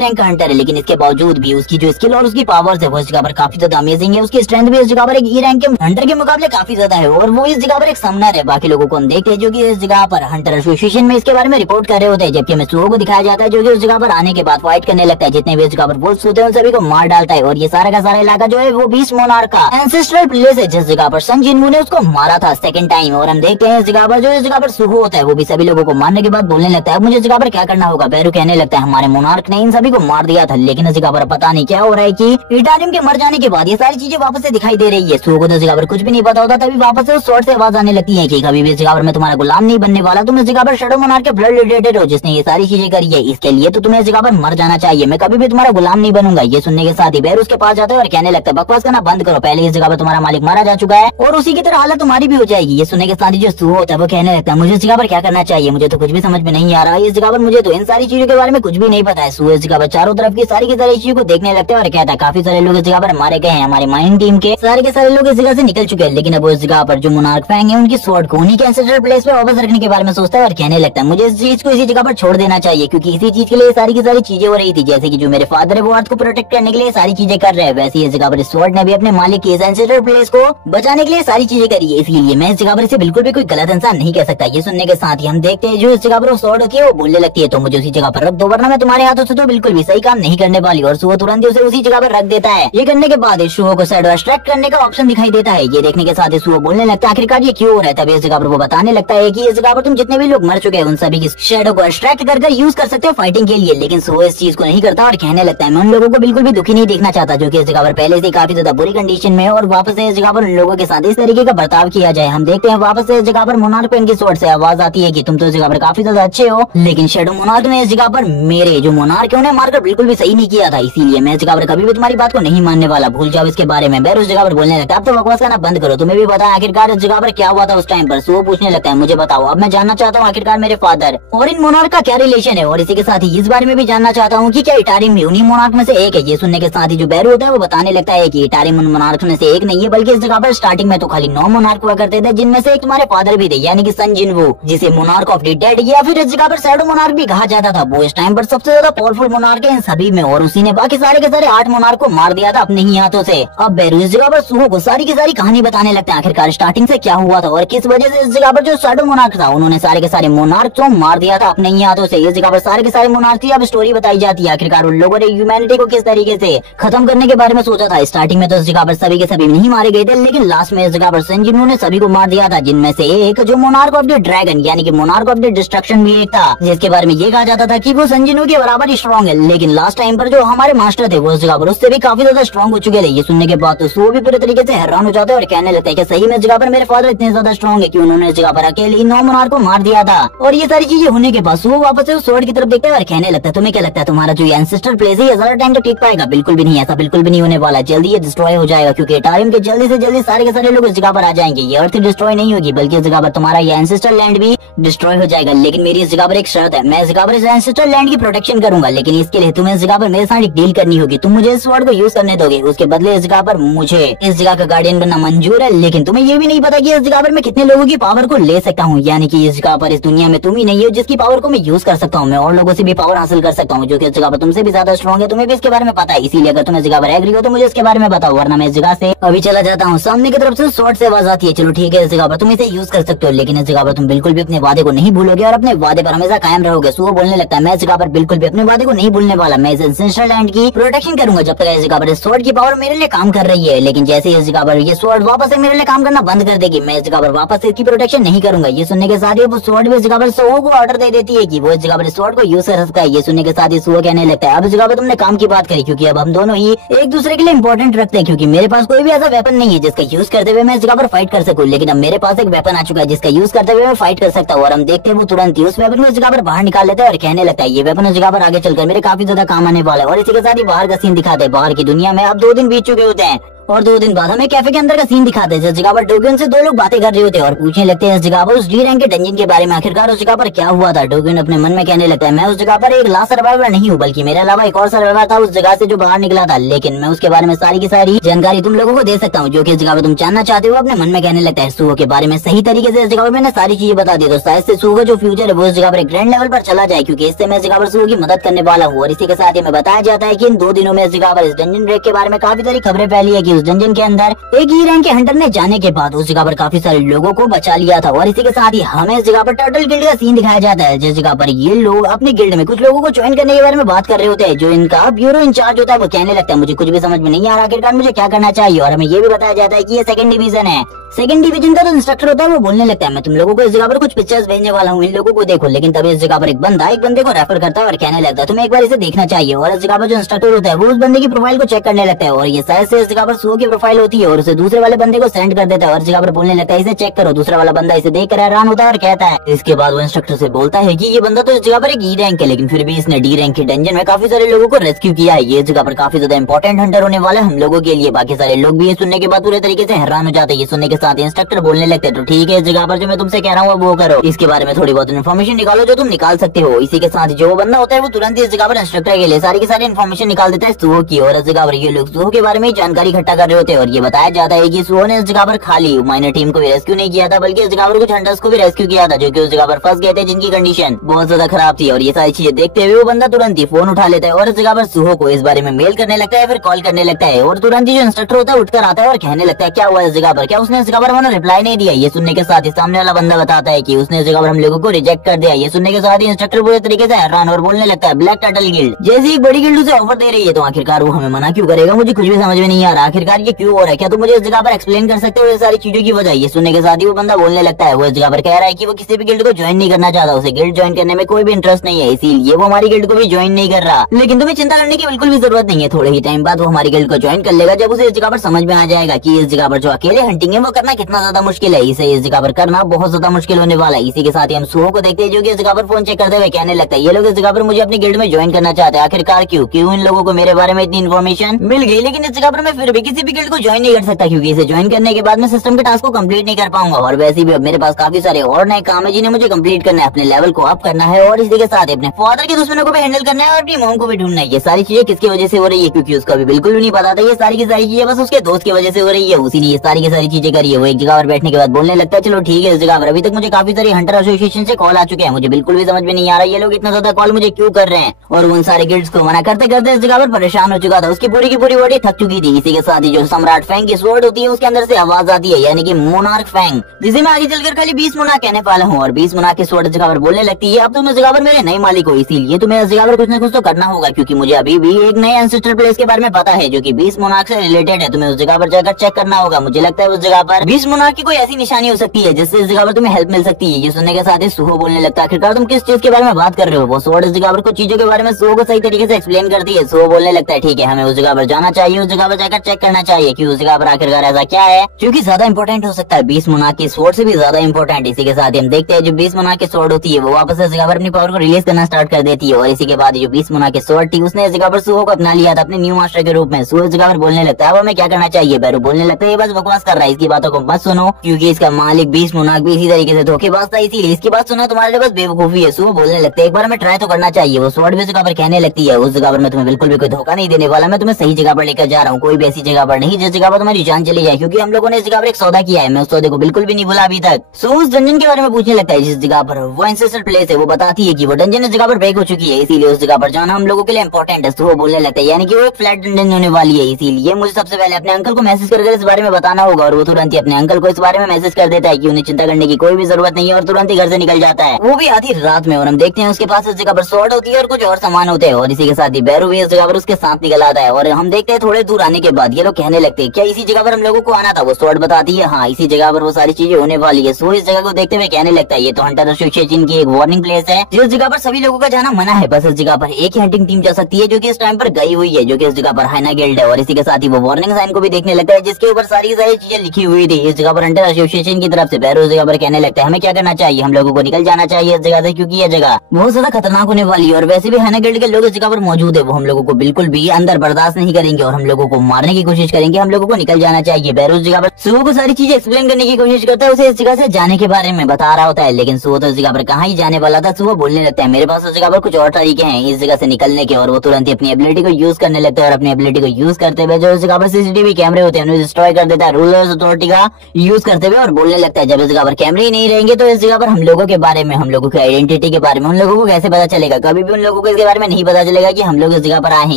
रैंक का हंटर है, लेकिन इसके बावजूद भी उसकी जो स्किल और उसकी पावर्स है वो इस जगह पर काफी ज्यादा अमेजिंग है। उसकी स्ट्रेंथ भी इस जगह पर एक ई रैंक के हंटर के मुकाबले काफी ज्यादा है और वो इस जगह पर एक समनर है। बाकी लोगों को हम देखते हैं जो कि इस जगह पर हंटर एसोसिएशन में इसके बारे में रिपोर्ट कर रहे होते हैं, जबकि हमें सुहो को दिखाया जाता है जो कि उस जगह पर आने के बाद फाइट करने लगता है। जितने भी इस जगह पर वुल्फ्स होते हैं उन सभी को मार डालता है और ये सारा का सारा इलाका जो है वो बीस्ट मोनार्क का एंसेस्ट्रल प्लेस है जिस जगह पर सन जिनवू ने उसको मारा था सेकंड टाइम। और हम देखते हैं इस जगह पर जो इस जगह पर सुहो होता है वो भी सभी लोगों को मारने के बाद बोलने लगता है मुझे इस जगह पर क्या करना होगा। बैरू कहने लगता है हमारे मोनार्क ने इन सभी को मार दिया था, लेकिन इस जगह पर पता नहीं क्या हो रहा है कि इटारियम के मर जाने के बाद ये सारी चीजें वापस से दिखाई दे रही है। सुहो को तो इस जगह पर कुछ भी नहीं पता होता, तभी वापस से उस स्वॉर्ड से आवाज आने लगती है कि कभी भी इस जगह पर मैं तुम्हारा गुलाम नहीं बनने वाला, तुम इस जगह पर शैडो मोनार्क के ब्लड रिलेटेड हो जिसने ये सारी चीजें करी है, इसके लिए तो तुम्हें इस जगह पर मर जाना चाहिए, मैं कभी भी तुम्हारा गुलाम नहीं बनूंगा। ये सुनने के साथ ही बैरू उसके पास जाता है और कहने लगता है बकवास करना बंद करो, पहले इस जगह पर तुम्हारा मालिक मारा जा चुका है और उसी की तरह हालत तुम्हारी भी हो जाएगी। ये सुनने के साथ ही जो सुहो होता है वो कहने लगता है मुझे इस जगह पर क्या करना चाहिए, मुझे तो कुछ भी समझ में नहीं आ रहा है, इस जगह पर मुझे तो इन सारी चीजों के बारे में कुछ भी नहीं पता है। सुहो इस जगह पर चारों तरफ की सारी चीजों को देखने लगता है और कहता है काफी सारे लोग इस जगह पर मारे गए हैं, हमारे माइंड टीम के सारे लोग इस जगह से निकल चुके हैं, लेकिन अब उस जगह पर जो मोनार्क फैंग है उनकी स्वॉर्ड को उन्हीं के एंसेस्ट्रल प्लेस पे वापस रखने के बारे में सोचता है और कहने लगता है मुझे इस चीज को इसी जगह पर छोड़ देना चाहिए, क्योंकि इसी चीज के लिए सारी की सारी चीजें हो रही थी, जैसे कि जो मेरे फादर है वो अर्थ को प्रोटेक्ट करने के लिए सारी चीजें कर रहे हैं, वैसे इस जगह पर स्वॉर्ड ने भी अपने मालिक के एंसेस्ट्रल प्लेस को बचाने के लिए सारी चीजें करी है, इसलिए मैं इस जगह पर इसे बिल्कुल भी कोई गलत इंसान नहीं कह सकता। ये सुनने के साथ ही हम देखते हैं जो इस जगह पर स्वॉर्ड होती है वो बोलने लगती है तो मुझे उसी जगह पर रख दो, वरना मैं तुम्हारे हाथों से तो बिल्कुल भी सही काम नहीं करने वाली। और सुहो तुरंत ही उसे उसी जगह पर रख देता है। ये करने के बाद सुहो को शैडो एक्सट्रैक्ट करने का ऑप्शन दिखाई देता है। ये देखने के साथ ही सुहो बोलने लगता है आखिरकार ये क्यों हो रहा है। तभी इस जगह पर वो बताने लगता है कि इस जगह पर तुम जितने भी लोग मर चुके हैं उन सभी की शैडो को एक्सट्रैक्ट कर यूज कर सकते हो फाइटिंग के लिए, लेकिन सुहो इस चीज को नहीं करता और कहने लगता है मैं उन लोगों को बिल्कुल भी दुखी नहीं देखना चाहता जो कि इस जगह पर पहले से काफी ज्यादा बुरी कंडीशन में है और वापस से इस जगह पर उन लोगों के साथ इस तरीके का बर्ताव किया जाए। हम देखते हैं वापस से इस जगह पर मोनार्क पे इनकी स्वॉर्ड से आवाज आती है कि तुम तो इस जगह पर काफी ज्यादा अच्छे हो, लेकिन शैडो मोनार्क ने इस जगह पर मेरे जो मोनार्क है उन्हें मारकर बिल्कुल भी सही नहीं किया था, इसीलिए मैं इस जगह पर कभी भी तुम्हारी बात को नहीं मानने वाला, भूल जाओ इसके बारे में। बैरू उस जगह पर बोलने लगता है अब तो बकवास करना बंद करो, तुम्हें भी पता है आखिरकार इस जगह पर क्या हुआ था उस टाइम पर। सुहो पूछने लगता है मुझे बताओ, अब मैं जानना चाहता हूँ आखिरकार मेरे फादर और इन मोनार्क का क्या रिलेशन है, और इसी के साथ ही इस बारे में भी जानना चाहता हूँ कि क्या इटारियम भी उन्हीं मोनार्क में से एक है। ये सुनने के साथ ही जो बैरू होता है वो बताने लगता है कि इटारियम उन मोनार्क में से एक नहीं है, बल्कि इस जगह पर स्टार्टिंग में तो खाली 9 मोनार्क हुआ करते थे, जिनमें से एक तुम्हारे फादर भी थे यानी कि सन जिनवू, जिसे मोनार्क ऑफ द डेड या फिर इस जगह पर शैडो मोनार्क भी कहा जाता था। वो इस टाइम पर सबसे ज्यादा पावरफुल मोनार्क है इन सभी में और उसी ने बाकी सारे के सारे 8 मोनार्क को मार दिया था अपने ही हाथों से। अब बैरू इस जगह पर सुहो को सारी की सारी कहानी बताने लगता है आखिरकार स्टार्टिंग से क्या हुआ था और किस वजह से इस जगह पर जो शैडो मोनार्क था उन्होंने सारे के सारे मोनार्क को मार दिया था अपने ही हाथों से। इस जगह पर सारे के सारे मोनार्क की अब स्टोरी बताई जाती है आखिरकार उन लोगों ने ह्यूमैनिटी को किस तरीके से खत्म करने के बारे में सोचा था। स्टार्टिंग में तो इस जगह पर सभी के सभी नहीं मारे गए थे, लेकिन लास्ट में इस जगह पर सन जिनवू ने सभी को मार दिया था, जिनमें से एक जो मोनार्क ऑफ द ड्रैगन यानी कि मोनार्क ऑफ द डिस्ट्रक्शन भी एक था, जिसके बारे में ये कहा जाता था कि वो सन जिनवू के बराबर स्ट्रॉन्ग है, लेकिन लास्ट टाइम पर जो हमारे मास्टर थे वो इस जगह पर उससे भी काफी ज्यादा स्ट्रॉन्ग हो चुके थे। ये सुनने के बाद तो सुहो भी पूरे तरीके से हैरान हो जाता है और कहने लगता है कि सही में इस जगह पर मेरे फादर इतने ज्यादा स्ट्रॉन्ग है कि उन्होंने इस जगह पर अकेले 9 मोनार्क को मार दिया था। और ये सारी चीजें होने के बाद सुहो वापस से उस स्वॉर्ड की तरफ देखता है और कहने लगता है तुम्हें क्या लगता है तुम्हारा जो एंसेस्टर प्लेस है ये ज्यादा टाइम तो टिक पाएगा? बिल्कुल भी नहीं, ऐसा बिल्कुल भी नहीं होने वाला, जल्दी ये डिस्ट्रॉय हो जाएगा, क्योंकि इटारियम के जल्दी से जल्दी सारे के सारे लोग इस जगह पर आ जाएंगे। ये अर्थ डिस्ट्रॉय नहीं होगी बल्कि इस जगह पर तुम्हारा ये एंसेस्टर लैंड भी डिस्ट्रॉय हो जाएगा, लेकिन मेरी इस जगह पर एक शर्त है, मैं इस जगह पर इस एंसेस्टर लैंड की प्रोटेक्शन करूंगा, लेकिन इसके लिए तुम्हें इस जगह पर मेरे साथ एक डील करनी होगी, तुम मुझे इस स्वॉर्ड को यूज करने दोगे, उसके बदले इस जगह पर मुझे इस जगह का गार्डियन बनना मंजूर है, लेकिन तुम्हें ये भी नहीं पता कि इस जगह पर मैं कितने लोगों की पावर को ले सकता हूँ, यानी कि इस जगह पर इस दुनिया में तुम ही नहीं हो जिसकी पावर को मैं यूज कर सकता हूँ, मैं और लोगों से भी पावर हासिल कर सकता हूँ जो कि इस जगह पर तुमसे भी ज्यादा स्ट्रॉन्ग है, तुम्हें भी इसके बारे में पता है, इसीलिए अगर तुम इस जगह पर एग्री हो तो मुझे इसके बारे में बताओ, वरना मैं इस जगह से अभी चला जाता हूँ। सामने की तरफ से स्वॉर्ड से आवाज आती है चलो ठीक है इस जगह पर तुम इसे यूज कर सकते हो, लेकिन इस जगह पर तुम बिल्कुल भी अपने वादे को नहीं भूलोगे और अपने वादे पर हमेशा कायम रहोगे। सुहो बोलने लगता है मैं इस जगह पर बिल्कुल भी अपने वादे को नहीं भूलने वाला, मैं इस एंसेस्टर लैंड की प्रोटेक्शन करूंगा जब तक इस जगह पर स्वॉर्ड की पावर मेरे लिए काम कर रही है, लेकिन जैसे इस जगह पर ये स्वॉर्ड वापस से मेरे लिए काम करना बंद कर देगी मैं इस जगह पर वापस से इसकी प्रोटेक्शन नहीं करूंगा। ये सुनने के साथ ही वो स्वॉर्ड भी इस जगह पर सुहो को ऑर्डर दे देती है कि वो इस जगह पर स्वॉर्ड को यूज कर सकता है। ये सुनने के साथ ही सुहो कहने लगता है अब इस जगह पर तुमने काम की बात करी, क्योंकि अब हम दोनों ही एक दूसरे के लिए इंपॉर्टेंट रखते हैं, क्योंकि मेरे पास कोई भी ऐसा वेपन नहीं है जिसका यूज करते हुए मैं इस जगह पर फाइट कर सकूं, लेकिन अब मेरे पास एक वेपन आ चुका है जिसका यूज करते हुए मैं फाइट कर सकता हूँ। और हम देखते हैं वो तुरंत ही उस वेपन को इस जगह पर बाहर निकाल लेते हैं और कहने लगता है ये वेपन इस जगह पर आगे चलकर मेरे काफी ज्यादा काम आने वाला है। और इसी के साथ ही बाहर का सीन दिखाते हैं, बाहर की दुनिया में अब 2 दिन बीत चुके होते हैं और 2 दिन बाद हमें कैफे के अंदर का सीन दिखाते हैं। जिस जगह पर डोगियन से 2 लोग बातें कर रहे होते हैं और पूछने लगते हैं इस जगह पर उस डी रैंक के डंजन के बारे में, आखिरकार उस जगह पर क्या हुआ था। डोगियन अपने मन में कहने लगता है मैं उस जगह पर एक लास्ट सर्वाइवर नहीं हूँ, बल्कि मेरे अलावा एक और सर्वाइवर था उस जगह से जो बाहर निकला था, लेकिन मैं उसके बारे में सारी की सारी जानकारी तुम लोगों को दे सकता हूँ जो कि इस जगह पर तुम जानना चाहते हो। अपने मन में कहने लगता है सुहो के बारे में सही तरीके से इस जगह पर मैंने सारी चीजें बता दी, तो शायद से सुहो का जो फ्यूचर है वो इस जगह पर एक ग्रैंड लेवल पर चला जाए, क्योंकि इससे मैं इस जगह पर सुहो की मदद करने वाला हूँ। और इसी के साथ ही हमें बताया जाता है कि इन 2 दिनों में इस जगह पर इस डंजन ब्रेक के बारे में काफी सारी खबरें फैली है कि उस डंजन के अंदर एक ई रैंक के हंटर ने जाने के बाद उस जगह पर काफी सारे लोगों को बचा लिया था। और इसी के साथ ही हमें इस जगह पर टर्टल गिल्ड का सीन दिखाया जाता है, जिस जगह पर ये लोग अपने गिल्ड में कुछ लोगों को ज्वाइन करने के बारे में बात कर रहे होते हैं। जो इनका ब्यूरो इंचार्ज होता है वो कहने लगता है मुझे कुछ भी समझ में नहीं आ रहा, आखिरकार मुझे क्या करना चाहिए। और हमें ये भी बताया जाता है कि ये 2nd डिवीजन है। 2nd डिवीजन का जो इंस्ट्रक्टर होता है वो बोलने लगता है मैं तुम लोगों को इस जगह पर कुछ पिक्चर्स भेजने वाला हूँ, इन लोगों को देखो। लेकिन तभी इस जगह पर एक बंदे को रेफर करता है और कहने लगता है तुम्हें एक बार इसे देखना चाहिए। और इस जगह पर जो इंस्ट्रक्टर होता है वो उस बंदे की प्रोफाइल को चेक करने लगता है और ये शायद से इस जगह पर सुहो की प्रोफाइल होती है और उसे दूसरे वाले बंदे को सेंड कर देता है। और इस जगह पर बोलने लगता है इसे चेक करो। दूसरा वाला बंदा इसे देखकर हैरान होता है और कहता है, इसके बाद वो इंस्ट्रक्टर से बोलता है कि ये बंदा तो इस जगह पर एक ई रैंक है, लेकिन फिर भी इसने डी रैंक के डंजन में काफी सारे लोगों को रेस्क्यू किया है। ये जगह पर काफी ज्यादा इंपॉर्टेंट हंटर होने वाला है हम लोगों के लिए। बाकी सारे लोग भी ये सुनने के बाद पूरे तरीके से हैरान हो जाते हैं। ये सुनने के साथ इंस्ट्रक्टर बोलने लगते हैं तो ठीक है, इस जगह पर जो मैं तुमसे कह रहा हूँ वो करो, इसके बारे में थोड़ी बहुत इन्फॉर्मेशन निकालो जो तुम निकाल सकते हो। इसी के साथ जो बंदा होता है वो तुरंत इस जगह पर इंस्ट्रक्टर के लिए सारी की सारी इन्फॉर्मेशन निकाल देता है सुहो की। और इस जगह पर ये लोग सुहो के बारे में जानकारी इकट्ठा कर रहे होते हैं और ये बताया जाता है कि सुहो ने इस जगह पर खाली माइनर टीम को भी रेस्क्यू नहीं किया था, बल्कि इस जगह पर कुछ हंटर्स को भी रेस्क्यू किया था जो कि उस जगह पर फंस गए थे, जिनकी कंडीशन बहुत ज्यादा खराब थी। और ये सारी चीजें देखते हुए वो बंदा तुरंत ही फोन उठा लेता है और इस जगह पर सुहो को इस बारे में मेल करने लगता है, फिर कॉल करने लगता है। और तुरंत ही जो इंस्ट्रक्टर होता है उठकर आता है और कहने लगता है क्या हुआ इस जगह पर, क्या उसने इस जगह पर हमें रिप्लाई नहीं दिया। ये सुनने के साथ ही सामने वाला बंदा बताता है कि उसने इस जगह पर हम लोगों को रिजेक्ट कर दिया। ये सुनने के साथ ही इंस्ट्रक्टर पूरे तरीके से हैरान और बोलने लगता है ब्लैक टर्टल गिल्ड जैसी एक बड़ी गिल्ड उसे ऑफर दे रही है तो आखिरकार वो हमें मना क्यों करेगा, मुझे कुछ भी समझ में नहीं आ रहा। आखिरकार ये क्यों हो रहा है, क्या तुम मुझे इस जगह पर एक्सप्लेन कर सकते हो ये सारी चीजों की वजह। ये सुनने के साथ ही वो बंदा बोलने लगता है वो इस जगह पर कह रहा है कि वो किसी भी गिल्ड को ज्वाइन नहीं करना चाहता, उसे गिल्ड ज्वाइन करने में कोई भी इंटरेस्ट नहीं है, इसीलिए वो हमारी गिल्ड को भी ज्वाइन नहीं कर रहा। लेकिन तुम्हें चिंता करने की बिल्कुल भी जरूरत नहीं है, थोड़े ही टाइम बाद वो हमारी गिल्ड को ज्वाइन कर लेगा, जब उसे इस जगह पर समझ में आ जाएगा कि इस जगह पर जो अकेले हंटिंग है वो करना कितना ज्यादा मुश्किल है, इसे इस जगह पर करना बहुत ज्यादा मुश्किल होने वाला है। इसी के साथ ही हम सुहो को देखते हैं जो कि इस जगह पर फोन चेक करते हुए कहने लगता है ये लोग इस जगह पर मुझे अपनी गिल्ड में ज्वाइन करना चाहते हैं, आखिरकार क्यों इन लोगों को मेरे बारे में इतनी इन्फॉर्मेशन मिल गई, लेकिन इस जगह पर मैं फिर भी किसी भी गिल्ड को ज्वाइन नहीं कर सकता, क्योंकि इसे ज्वाइन करने के बाद मैं सिस्टम के टास्क को कंप्लीट नहीं कर पाऊंगा। और वैसे भी अब मेरे पास काफी सारे और नए काम है जिन्हें मुझे कंप्लीट करना है, अपने लेवल को अप करना है और इसी के साथ अपने फादर के दुश्मनों को भी हैंडल करना है और अपनी मॉम को भी ढूंढना है। ये सारी चीजें किसकी वजह से हो रही है, क्योंकि उसको अभी बिल्कुल भी नहीं पता था। ये सारी की सारी चीजें बस उसके दोस्त की वजह से हो रही है, उसी ने ये सारी की सारी चीजें करी है। वो एक जगह पर बैठने के बाद बोलने लगता है चलो ठीक है, इस जगह पर अभी तक मुझे काफी सारी हंटर एसोसिएशन से कॉल आ चुके हैं, मुझे बिल्कुल भी समझ में नहीं आ रहा ये लोग इतना ज्यादा कॉल मुझे क्यों कर रहे हैं। और उन सारे गिल्ड्स को मना करते करते इस जगह पर परेशान हो चुका था, उसकी पूरी की पूरी बॉडी थक चुकी थी। इसी के साथ ही जो सम्राट फैंग की स्वॉर्ड होती है उसके अंदर से आवाज आती है, यानी कि मोनार्क फैंग, जिसे मैं आगे चलकर खाली 20 मोनार्क कहने वाला हूँ। और 20 मोनार्क की स्वॉर्ड इस जगह पर बोलने लगती है अब तुम इस जगह पर मेरे नए मालिक हो, इसीलिए तुम्हें इस जगह पर कुछ न कुछ तो करना होगा, क्योंकि मुझे अभी भी एक नए एंसेस्टर प्लेस के बारे में पता है जो कि 20 मोनार्क से रिलेटेड है। तुम्हें उस जगह पर जाकर चेक करना होगा, मुझे लगता है उस जगह पर 20 मोनार्क की कोई ऐसी निशानी हो सकती है जिससे इस जगह पर तुम्हें हेल्प मिल सकती है। ये सुनने के साथ ही सुहो बोलने लगता है आखिरकार तुम किस चीज के बारे में बात कर रहे हो। वो स्वॉर्ड इस जगह पर कुछ चीजों के बारे में सुहो को सही तरीके से एक्सप्लेन करती है। सुहो बोलने लगता है ठीक है, हमें उस जगह पर जाना चाहिए, उस जगह पर जाकर चेक करना चाहिए कि उस जगह पर आखिरकार ऐसा क्या है जो कि ज्यादा इंपॉर्टेंट हो सकता है, 20 मोनार्क की स्वॉर्ड से भी ज्यादा इंपॉर्टेंट। इसी के साथ ही हम देखते हैं जो 20 मोनार्क की स्वॉर्ड होती है वो वापस इस जगह पर अपनी पावर को रिलीज करना स्टार्ट कर देती है। और इसी के बाद जो 20 मोनार्क की स्वॉर्ड थी उसने इस जगह पर सुहो को अपना लिया था अपने न्यू मास्टर के रूप में। सुहो इस जगह पर बोलने लगता है अब हमें क्या करना चाहिए। बैरू बोलने लगता है ये बस बकवास कर रहा है, इसकी बातों को मत सुनो, क्योंकि इसका मालिक 20 मोनार्क भी इसी तरीके से धोखेबाज था, इसीलिए इसकी बात सुना तुम्हारे लिए बस बेवकूफी है। सुहो बोलने लगता है एक बार हमें ट्राई तो करना चाहिए। वो स्वॉर्ड भी उस जगह पर कहने लगती है उस जगह पर मैं तुम्हें बिल्कुल भी कोई धोखा नहीं देने वाला, मैं तुम्हें सही जगह पर लेकर जा रहा हूँ, कोई भी ऐसी जगह पर नहीं जिस जगह पर तुम्हारी जान चली जाए, क्योंकि हम लोगों ने इस जगह पर एक सौदा किया है, मैं उस सौदे को बिल्कुल भी नहीं भूला अभी तक। सो उस डंजन के बारे में पूछने लगता है जिस जगह पर वो एंसेस्टर प्लेस है, वो बताती है कि वो डंजन इस जगह पर ब्रेक हो चुकी है, इसीलिए उस जगह पर जाना हम लोगों के लिए इंपॉर्टेंट है। वो बोलने लगता है यानी कि वो एक फ्लैट डंजन होने वाली है, इसीलिए मुझे सबसे पहले अपने अंकल को मैसेज करके इस बारे में बताना होगा। और वो तुरंत ही अपने अंकल को इस बारे में मैसेज कर देता है कि उन्हें चिंता करने की कोई भी जरूरत नहीं है और तुरंत ही घर से निकल जाता है, वो भी आधी रात में। और हम देखते हैं उसके पास इस जगह पर स्वॉर्ड होती है और कुछ और सामान होते हैं। और इसी के साथ ही बैरू भी इस जगह पर उसके साथ निकल आता है। और हम देखते हैं थोड़े दूर आने के बाद ये लोग कहने लगते हैं क्या इसी जगह पर हम लोगों को आना था। वो स्वॉर्ड बताती है हाँ इसी जगह पर वो सारी चीजें होने वाली है। सो इस जगह को देखते हुए कहने लगता है ये तो हंटर एसोसिएशन की एक वार्निंग प्लेस है जिस जगह पर सभी लोगों का जाना मना है, बस इस जगह पर एक ही हंटिंग टीम जा सकती है जो कि इस टाइम पर गई हुई है, जो कि इस जगह पर हाइना गिल्ड है। और इसी के साथ ही वो वार्निंग साइन को भी देखने लगता है जिसके ऊपर सारी चीजें लिखी हुई थी इस जगह पर हंटर एसोसिएशन की तरफ से। बैरो इस जगह पर कहने लगता है हमें क्या करना चाहिए, हम लोगों को निकल जाना चाहिए इस जगह से, क्योंकि यह जगह बहुत ज्यादा खतरनाक होने वाली है। और वैसे भी हाइना गिल्ड के लोग इस जगह पर मौजूद है, वो हम लोगों को बिल्कुल भी अंदर बर्दाश्त नहीं करेंगे और हम लोगों को मारने की कोशिश कोशिश करेंगे, हम लोगों को निकल जाना चाहिए। बैरो उस जगह पर सुबह को सारी चीजें एक्सप्लेन करने की कोशिश करता है, उसे इस जगह से जाने के बारे में बता रहा होता है, लेकिन सुबह तो इस जगह पर कहाँ ही जाने वाला था। सुबह बोलने लगता है मेरे पास उस जगह पर कुछ और तरीके हैं इस जगह से निकलने के, और वो तुरंत ही अपनी एबिलिटी को यूज करने लगता है और अपनी एबिलिटी को यूज करते हुए जो इस जगह पर सीसीटीवी कैमरे होते हैं उन्हें डिस्ट्रॉय कर देता है रूलर्स अथॉरिटी का यूज करते हुए, और बोलने लगता है जब इस जगह पर कैमरे ही नहीं रहेंगे तो इस जगह पर हम लोगों के बारे में, हम लोगों की आइडेंटिटी के बारे में उन लोगों को कैसे पता चलेगा। कभी भी उन लोगों को इसके बारे में नहीं पता चलेगा कि हम लोग इस जगह पर आए हैं,